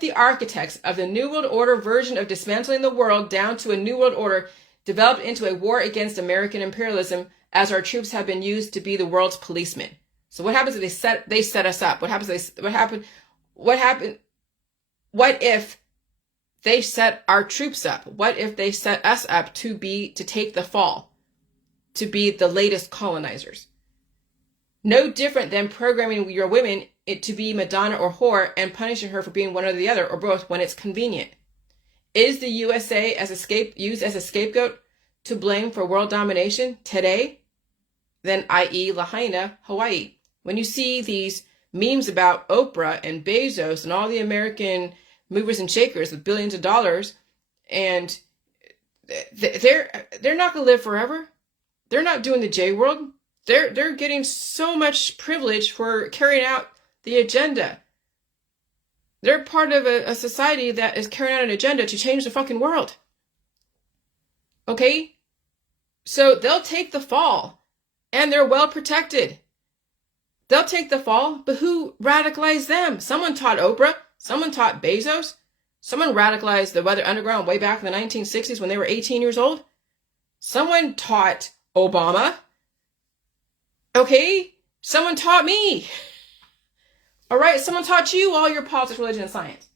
the architects of the New World Order version of dismantling the world down to a New World Order developed into a war against American imperialism, as our troops have been used to be the world's policemen? So what happens if they set us up? What if they set our troops up? What if they set us up to take the fall, to be the latest colonizers? No different than programming your women to be Madonna or whore and punishing her for being one or the other or both when it's convenient. Is the USA used as a scapegoat to blame for world domination today? Then, i.e. Lahaina, Hawaii. When you see these memes about Oprah and Bezos and all the American movers and shakers with billions of dollars, and they're not going to live forever. They're not doing the J world. They're getting so much privilege for carrying out the agenda. They're part of a society that is carrying out an agenda to change the fucking world. Okay? So they'll take the fall, and they're well protected. They'll take the fall, but who radicalized them? Someone taught Oprah. Someone taught Bezos. Someone radicalized the Weather Underground way back in the 1960s when they were 18 years old. Someone taught Obama. Okay? Someone taught me. All right? Someone taught you all your politics, religion, and science.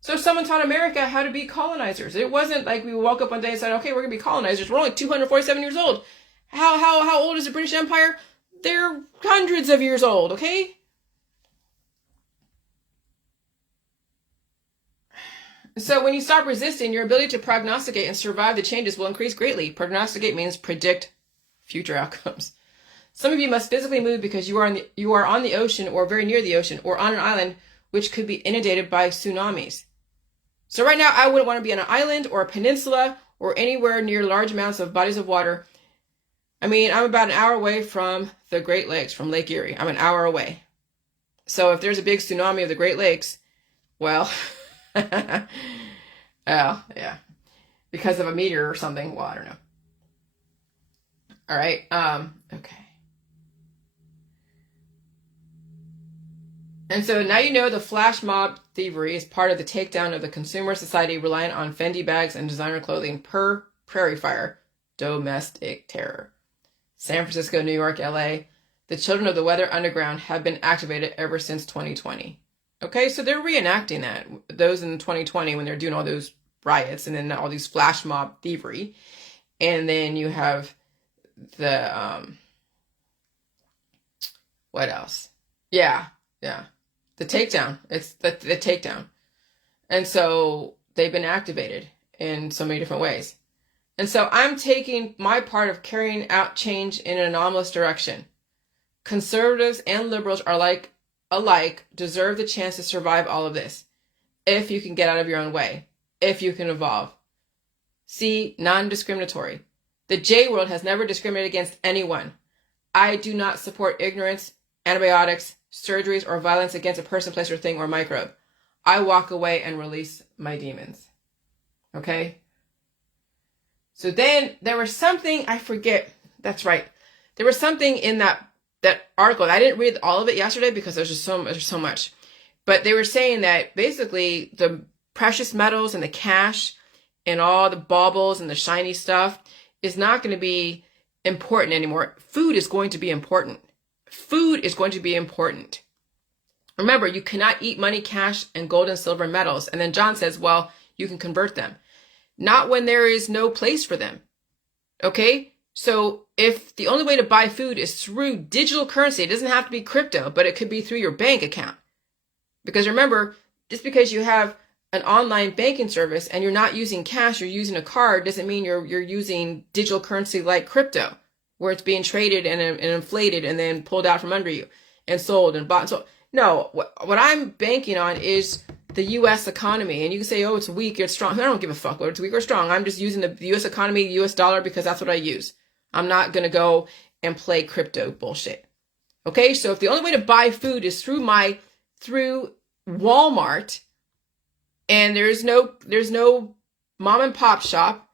So someone taught America how to be colonizers. It wasn't like we woke up one day and said, okay, we're going to be colonizers. We're only 247 years old. How old is the British Empire? They're hundreds of years old, okay? So when you stop resisting, your ability to prognosticate and survive the changes will increase greatly. Prognosticate means predict future outcomes. Some of you must physically move because you are on the ocean or very near the ocean or on an island which could be inundated by tsunamis. So right now I wouldn't want to be on an island or a peninsula or anywhere near large amounts of bodies of water. I mean, I'm about an hour away from the Great Lakes, from Lake Erie. I'm an hour away. So if there's a big tsunami of the Great Lakes, well, well, yeah, because of a meteor or something. Well, I don't know. All right. Okay. And so now you know the flash mob thievery is part of the takedown of the consumer society reliant on Fendi bags and designer clothing per prairie fire. Domestic terror. San Francisco, New York, LA. The children of the weather underground have been activated ever since 2020. Okay, so they're reenacting that. Those in 2020 when they're doing all those riots and then all these flash mob thievery. And then you have the, what else? Yeah. The takedown. It's the takedown. And so they've been activated in so many different ways. And so I'm taking my part of carrying out change in an anomalous direction. Conservatives and liberals are alike deserve the chance to survive all of this. If you can get out of your own way. If you can evolve. See, non-discriminatory. The J world has never discriminated against anyone. I do not support ignorance, antibiotics, surgeries, or violence against a person, place, or thing, or microbe. I walk away and release my demons. Okay? So then there was something, I forget, that's right. There was something in that article. I didn't read all of it yesterday because there's so much. But they were saying that basically the precious metals and the cash and all the baubles and the shiny stuff is not going to be important anymore. Food is going to be important. Food is going to be important. Remember, you cannot eat money, cash, and gold and silver metals. And then John says, well, you can convert them. Not when there is no place for them. Okay? So if the only way to buy food is through digital currency, it doesn't have to be crypto, but it could be through your bank account. Because remember, just because you have an online banking service and you're not using cash, you're using a card, doesn't mean you're using digital currency like crypto, where it's being traded and inflated and then pulled out from under you and sold and bought and sold. No, what I'm banking on is the U.S. economy. And you can say, oh, it's weak, it's strong. I don't give a fuck whether it's weak or strong. I'm just using the U.S. economy, the U.S. dollar, because that's what I use. I'm not going to go and play crypto bullshit. Okay, so if the only way to buy food is through Walmart, and there's no mom and pop shop,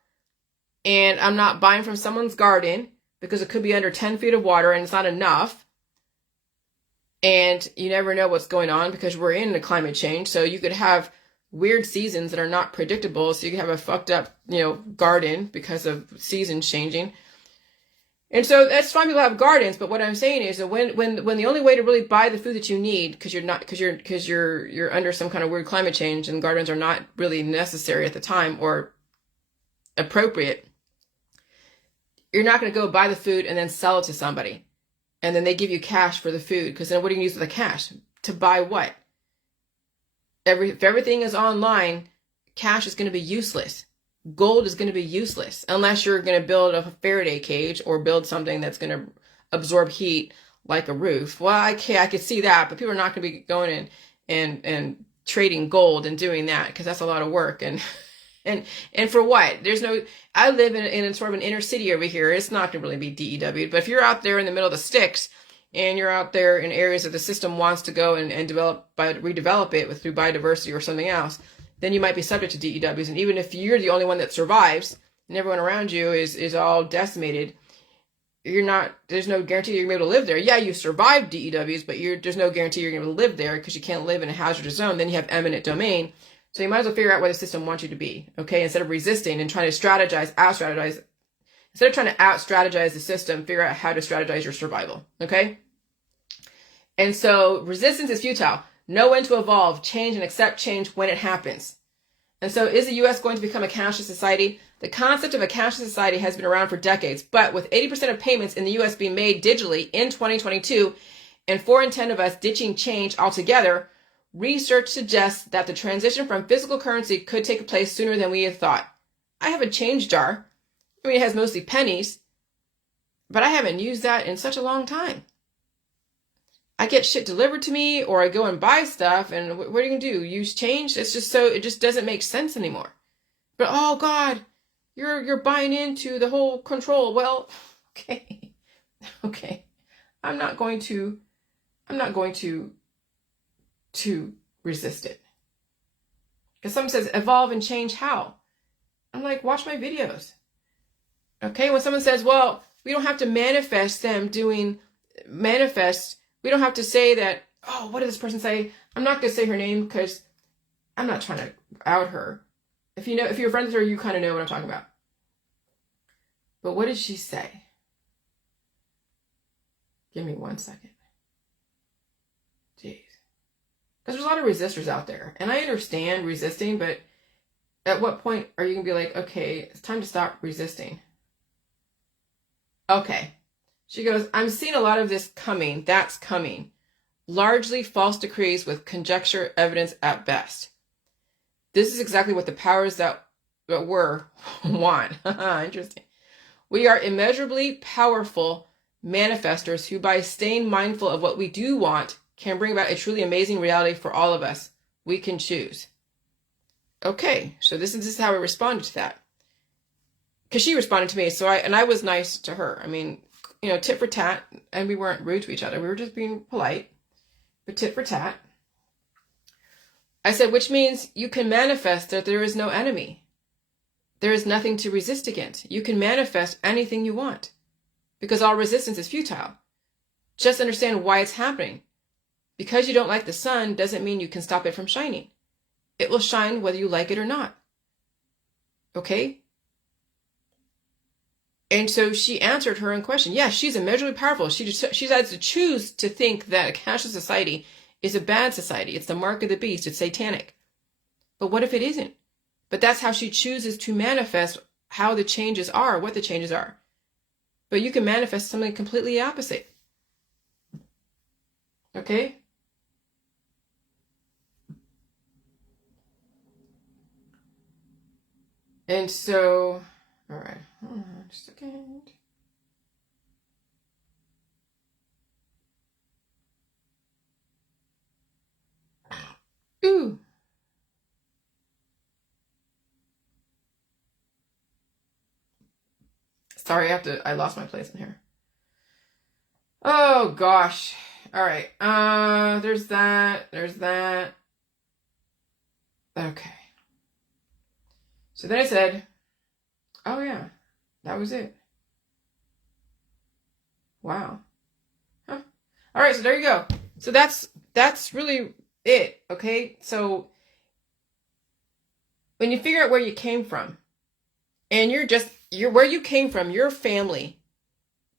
and I'm not buying from someone's garden because it could be under 10 feet of water and it's not enough, and you never know what's going on because we're in a climate change, so you could have weird seasons that are not predictable, so you could have a fucked up, garden because of seasons changing. And so that's fine, people have gardens, but what I'm saying is that when the only way to really buy the food that you need, because you're under some kind of weird climate change and gardens are not really necessary at the time or appropriate, you're not going to go buy the food and then sell it to somebody. And then they give you cash for the food, because then what do you use the cash? To buy what? If everything is online, cash is going to be useless. Gold is going to be useless unless you're going to build a Faraday cage or build something that's going to absorb heat like a roof. Well, I could see that, but people are not going to be going in and trading gold and doing that because that's a lot of work. And for what? I live in sort of an inner city over here. It's not going to really be DEW, but if you're out there in the middle of the sticks and you're out there in areas that the system wants to go and redevelop it through biodiversity or something else, then you might be subject to DEWs. And even if you're the only one that survives and everyone around you is all decimated, there's no guarantee you're going to be able to live there. Yeah, you survived DEWs, but there's no guarantee you're going to be able to live there because you can't live in a hazardous zone. Then you have eminent domain. So you might as well figure out where the system wants you to be, okay? Instead of resisting and trying to out-strategize the system, figure out how to strategize your survival, okay? And so resistance is futile. Know when to evolve, change, and accept change when it happens. And so is the U.S. going to become a cashless society? The concept of a cashless society has been around for decades, but with 80% of payments in the U.S. being made digitally in 2022 and 4 in 10 of us ditching change altogether, research suggests that the transition from physical currency could take place sooner than we had thought. I have a change jar. I mean, it has mostly pennies, but I haven't used that in such a long time. I get shit delivered to me, or I go and buy stuff, and what are you gonna do? Use change? It's just so, it just doesn't make sense anymore. But oh God, you're buying into the whole control. Well, okay. Okay. I'm not going to resist it. Because someone says, evolve and change how? I'm like, watch my videos. Okay, when someone says, well, we don't have to manifest them doing manifest, we don't have to say that, oh, what did this person say? I'm not going to say her name because I'm not trying to out her. If you're friends with her, you kind of know what I'm talking about. But what did she say? Give me 1 second. Jeez. Because there's a lot of resistors out there. And I understand resisting, but at what point are you going to be like, okay, it's time to stop resisting? Okay. She goes, I'm seeing a lot of this coming. That's coming. Largely false decrees with conjecture evidence at best. This is exactly what the powers that were want. Interesting. We are immeasurably powerful manifestors who, by staying mindful of what we do want, can bring about a truly amazing reality for all of us. We can choose. Okay, so this is how I responded to that. Because she responded to me, I was nice to her. I mean, tit for tat, and we weren't rude to each other. We were just being polite, but tit for tat. I said, which means you can manifest that there is no enemy. There is nothing to resist against. You can manifest anything you want because all resistance is futile. Just understand why it's happening. Because you don't like the sun doesn't mean you can stop it from shining. It will shine whether you like it or not. Okay? And so she answered her own question. Yes, she's immeasurably powerful. She has to choose to think that a cashless society is a bad society. It's the mark of the beast. It's satanic. But what if it isn't? But that's how she chooses to manifest how the changes are, what the changes are. But you can manifest something completely opposite. Okay? And so, all right, hold on just a second. Ooh. Sorry, I lost my place in here. Oh gosh. All right. There's that. Okay. So then I said, oh yeah, that was it. Wow. Huh. All right, so there you go. So that's really it, okay? So when you figure out where you came from, and you're where you came from, your family,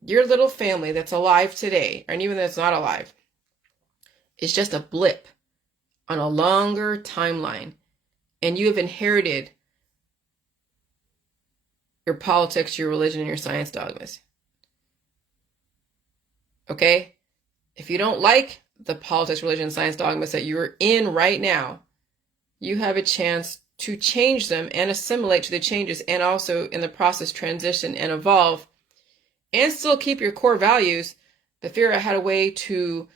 your little family that's alive today, and even that's not alive, is just a blip on a longer timeline. And you have inherited your politics, your religion, and your science dogmas. Okay? If you don't like the politics, religion, and science dogmas that you're in right now, you have a chance to change them and assimilate to the changes, and also in the process transition and evolve, and still keep your core values, but figure out how to way to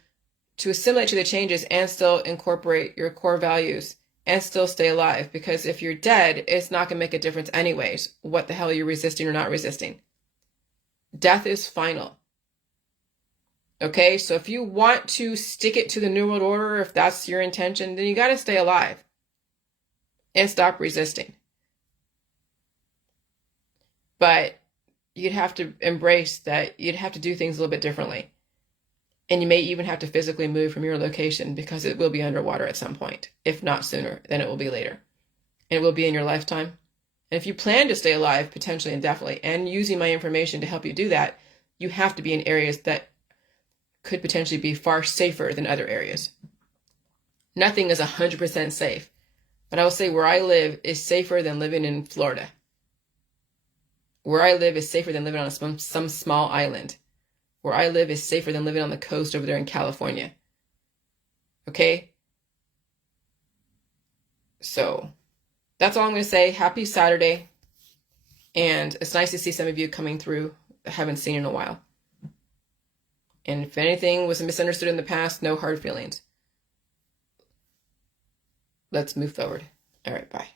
assimilate to the changes and still incorporate your core values and still stay alive. Because if you're dead, it's not going to make a difference anyways what the hell you're resisting or not resisting. Death is final. Okay, so if you want to stick it to the New World Order, if that's your intention, then you got to stay alive and stop resisting. But you'd have to embrace that you'd have to do things a little bit differently. And you may even have to physically move from your location because it will be underwater at some point. If not sooner, then it will be later. And it will be in your lifetime. And if you plan to stay alive, potentially indefinitely, and using my information to help you do that, you have to be in areas that could potentially be far safer than other areas. Nothing is 100% safe. But I will say where I live is safer than living in Florida. Where I live is safer than living on some small island. Where I live is safer than living on the coast over there in California. Okay? So that's all I'm going to say. Happy Saturday. And it's nice to see some of you coming through I haven't seen in a while. And if anything was misunderstood in the past, no hard feelings. Let's move forward. All right, bye.